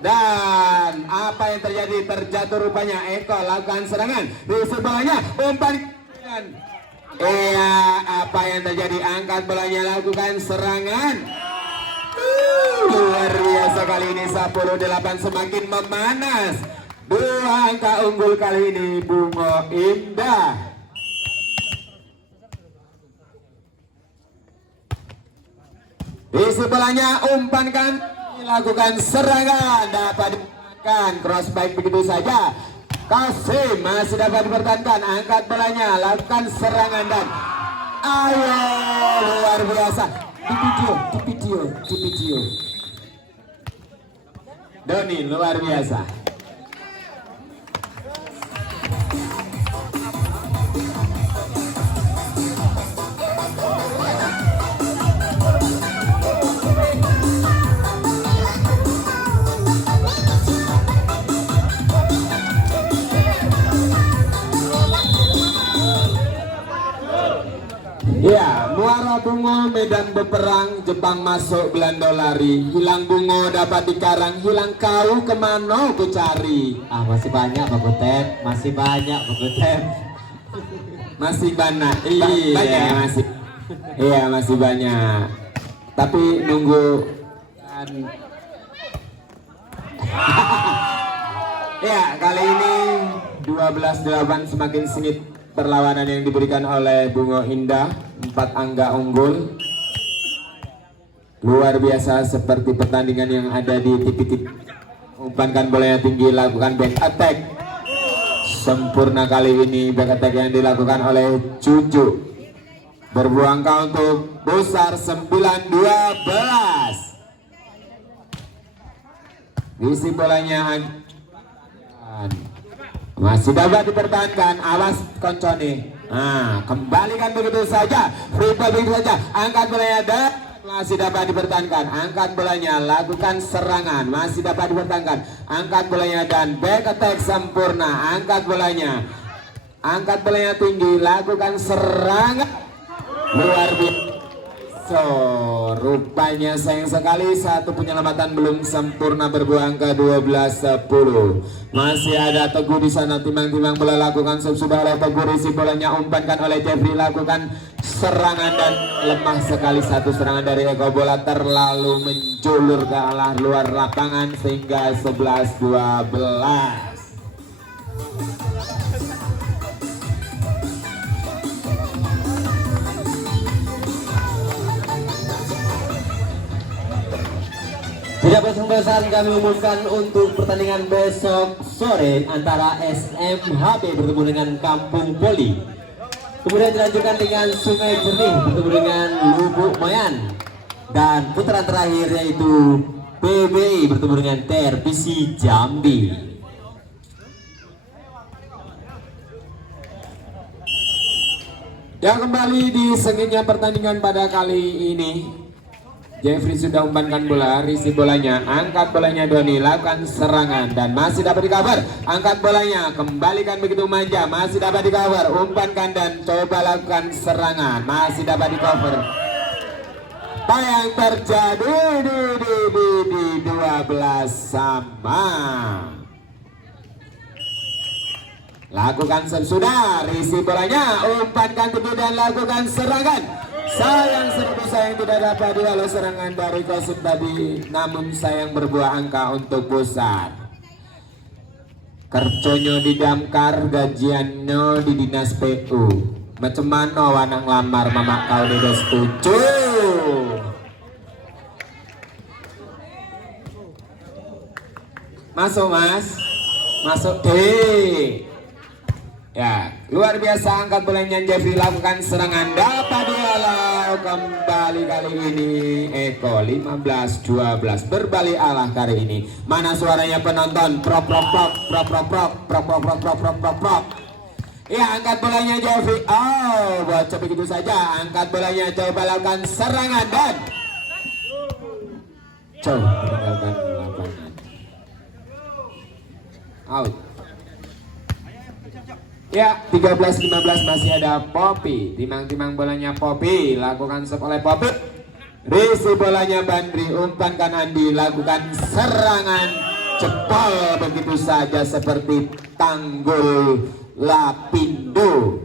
dan apa yang terjadi, terjatuh rupanya. Eko lakukan serangan, risi bolanya, umpan. Iya, apa yang terjadi, angkat bolanya, lakukan serangan. Luar biasa kali ini 10-8 semakin memanas. 2 angka unggul kali ini Bungo Indah. Isi bolanya, umpankan, dilakukan serangan, dapat dipertahankan, cross back begitu saja. Kasim masih dapat dipertahankan, angkat bolanya, lakukan serangan dan ayo, luar biasa. Di video. Doni luar biasa. Ya, Muara Bungo medan beperang, Jepang masuk Belanda lari, hilang Bungo dapat dikarang, hilang kau kemana ku cari. Masih banyak Pak Butet, masih banyak Pak Butet. Masih banyak, iya masih, iya masih banyak. Tapi nunggu kan. Ya, kali ini 12-8 semakin sengit perlawanan yang diberikan oleh Bungo Indah. 4 angka unggul. Luar biasa seperti pertandingan yang ada di TV. Umpankan bolanya tinggi, lakukan back attack. Sempurna kali ini back attack yang dilakukan oleh Cucu. Berbuang angka untuk besar 9-12. Isi bolanya masih dapat dipertahankan, awas koncone. Nah, kembalikan begitu saja, free ball begitu saja, angkat bolanya dan masih dapat dipertahankan, angkat bolanya, lakukan serangan, masih dapat dipertahankan, angkat bolanya dan back attack sempurna, angkat bolanya tinggi, lakukan serangan, luar biasa. Rupanya sayang sekali satu penyelamatan belum sempurna, berbuah angka 12-10. Masih ada Teguh di sana, timang-timang bola, lakukan subsubah oleh Teguh, risi bolanya, umpankan oleh Jeffrey, lakukan serangan dan lemah sekali satu serangan dari Eko, bola terlalu menjulur ke arah luar lapangan sehingga 11-12. Tidak bosan-bosan kami umumkan untuk pertandingan besok sore antara SMHB bertemu dengan Kampung Poli. Kemudian dilanjutkan dengan Sungai Jernih bertemu dengan Lubuk Mayan. Dan putaran terakhir yaitu PBI bertemu dengan TRPC Jambi. Ya, kembali di sengitnya pertandingan pada kali ini. Jeffrey sudah umpankan bola, risi bolanya, angkat bolanya Doni, lakukan serangan dan masih dapat di cover. Angkat bolanya, kembalikan begitu manja, masih dapat di cover, umpankan dan coba lakukan serangan, masih dapat di cover. Apa yang terjadi di 12 sama. Lakukan sudah, risi bolanya, umpankan tinggi dan lakukan serangan. Sayang tidak dapat dihalau serangan dari Kosim tadi, namun sayang berbuah angka untuk pusat. Kerconyo di damkar, gajiannya di dinas PU. Macam mana wanang lamar mama kau tidak setuju? Masuk mas, masuk deh. Ya, luar biasa angkat bolanya Jeffrey, lakukan serangan, dapat dihalau kembali kali ini Eko. 15-12 berbalik arah kali ini. Mana suaranya penonton? Prop. Ya, angkat bolanya Jeffrey. Oh, bocor begitu saja. Angkat bolanya, coba lakukan serangan dan coba meninggalkan lapangan. Out. Ya, 13-15 masih ada Poppy. Timang-timang bolanya Poppy, lakukan sep oleh Poppy. Risi bolanya Bandri, umpankan Andi, lakukan serangan jebol begitu saja seperti tanggul Lapindo.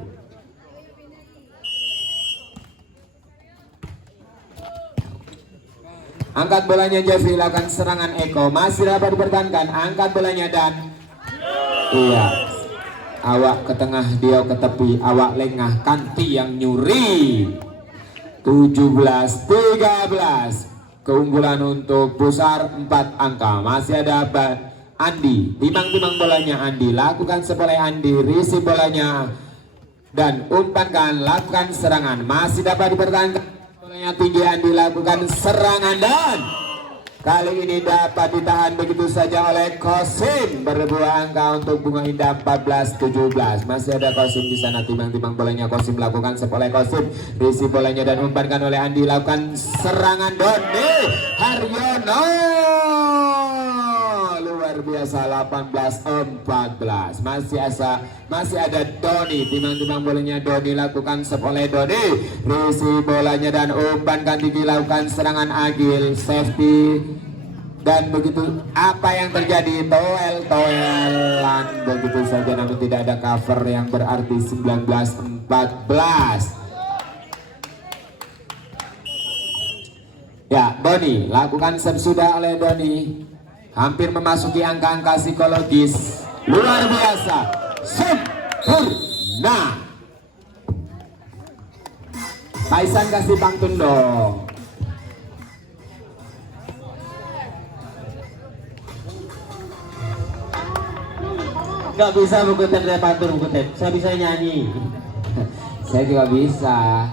Angkat bolanya Jeffrey, lakukan serangan Eko, masih dapat dipertahankan. Angkat bolanya dan iya, awak ke tengah, dia ke tepi, awak lengah, Kanti yang nyuri. 17-13 keunggulan untuk Pusar 4 angka. Masih ada Andi, timang-timang bolanya Andi, lakukan sepoleh Andi, risi bolanya dan umpankan, lakukan serangan, masih dapat dipertahankan. Bolanya tinggi Andi, lakukan serangan dan kali ini dapat ditahan begitu saja oleh Kosim. Berbuah angka untuk Bunga Indah 14-17. Masih ada Kosim di sana, timang-timang bolanya Kosim, lakukan sepoleh Kosim, risi bolanya dan umpankan oleh Andi, lakukan serangan Doni Haryono. Luar biasa, 18-14. Masih ada Doni, timang-timang bolanya Doni, lakukan sepoleh Doni, risi bolanya dan umpankan tinggi, lakukan serangan Agil, safety dan begitu. Apa yang terjadi? Toelan begitu saja, namun tidak ada cover yang berarti 19-14. Ya, Doni, lakukan sudah oleh Doni, hampir memasuki angka-angka psikologis. Luar biasa, sempurna. Paisan kasih pantun dong. Gak bisa buku tep dari pantun, buku tep. Saya bisa nyanyi. Saya juga bisa.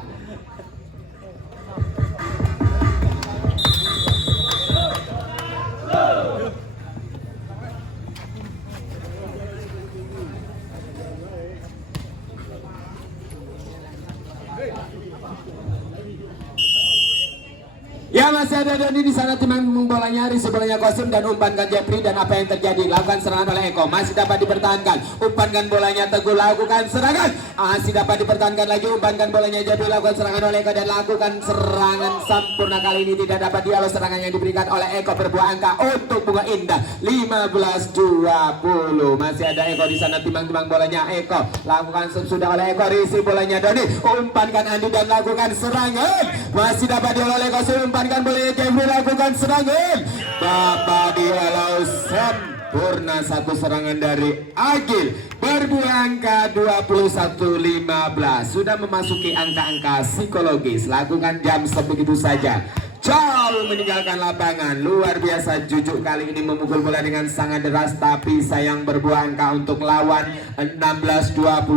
Ya, masih ada Doni di sana, timang bolanya, risi bolanya Kosim dan umpankan Jeffrey, dan apa yang terjadi? Lakukan serangan oleh Eko, masih dapat dipertahankan. Umpankan bolanya Teguh, lakukan serangan, masih dapat dipertahankan lagi. Umpankan bolanya Jeffrey, lakukan serangan oleh Eko dan lakukan serangan sempurna. Kali ini tidak dapat dihalau serangan yang diberikan oleh Eko. Berbuah angka untuk Bunga Indah 15-20. Masih ada Eko di sana, timang-timang bolanya Eko, lakukan sudah oleh Eko, risi bolanya Doni, umpankan Andi dan lakukan serangan, masih dapat dihalau oleh Kosim. Umpankan boleh Jeffrey, lakukan serangan, dapat dihalau sempurna. Satu serangan dari Agil, berbuah angka 21-15. Sudah memasuki angka-angka psikologis. Lakukan jam sebegitu saja, jauh meninggalkan lapangan. Luar biasa, Jujuk kali ini memukul bola dengan sangat deras, tapi sayang berbuah angka untuk lawan 16-21.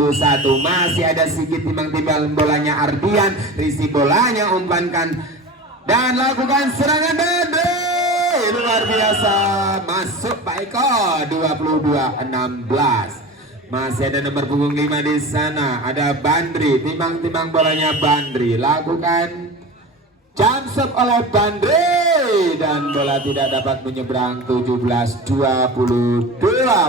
Masih ada sedikit timang-timang bolanya Ardian, risi bolanya, umpankan dan lakukan serangan Dede. Luar biasa, masuk Pak Eko. 22-16. Masih ada nomor punggung 5 di sana, ada Bandri, timang-timang bolanya Bandri, lakukan Jump shot oleh Bandre dan bola tidak dapat menyeberang. 17-22.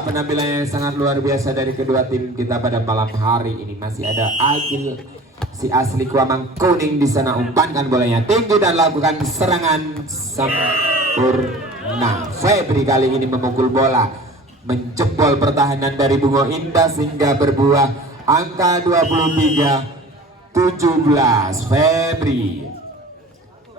Penampilan yang sangat luar biasa dari kedua tim kita pada malam hari ini. Masih ada Agil si asli Kuamang kuning di sana, umpankan bolanya tinggi dan lakukan serangan sempurna. Febri kali ini memukul bola, menjebol pertahanan dari Bungo Indah sehingga berbuah angka 23-17. Febri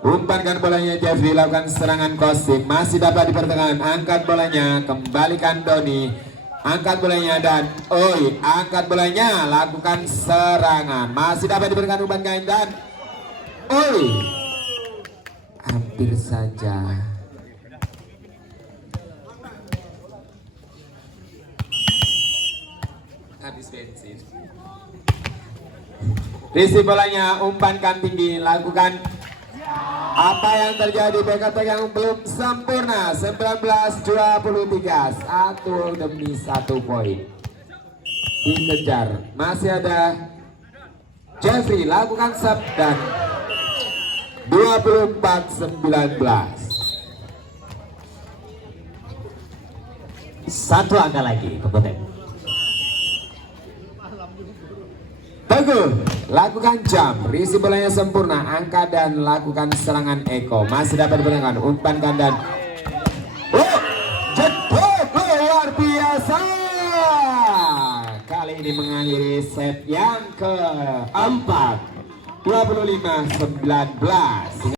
umpankan bolanya, Jeffrey lakukan serangan crossing, masih dapat di pertengahan, angkat bolanya, kembalikan Doni, angkat bolanya dan oi, angkat bolanya, lakukan serangan, masih dapat diberikan umpan kain dan oi, hampir saja. Habis bensin. Risi bolanya, umpankan tinggi, lakukan. Apa yang terjadi? BKT yang belum sempurna. 19-23, satu demi satu poin dikejar. Masih ada Jeffrey, lakukan sub dan 24-19. Satu angka lagi Kokotek. Teguh, lakukan jump, risi bolanya sempurna, angkat dan lakukan serangan Eko. Masih dapat diberikan umpankan dan jedok luar biasa. Kali ini mengakhiri set yang keempat, 25-19.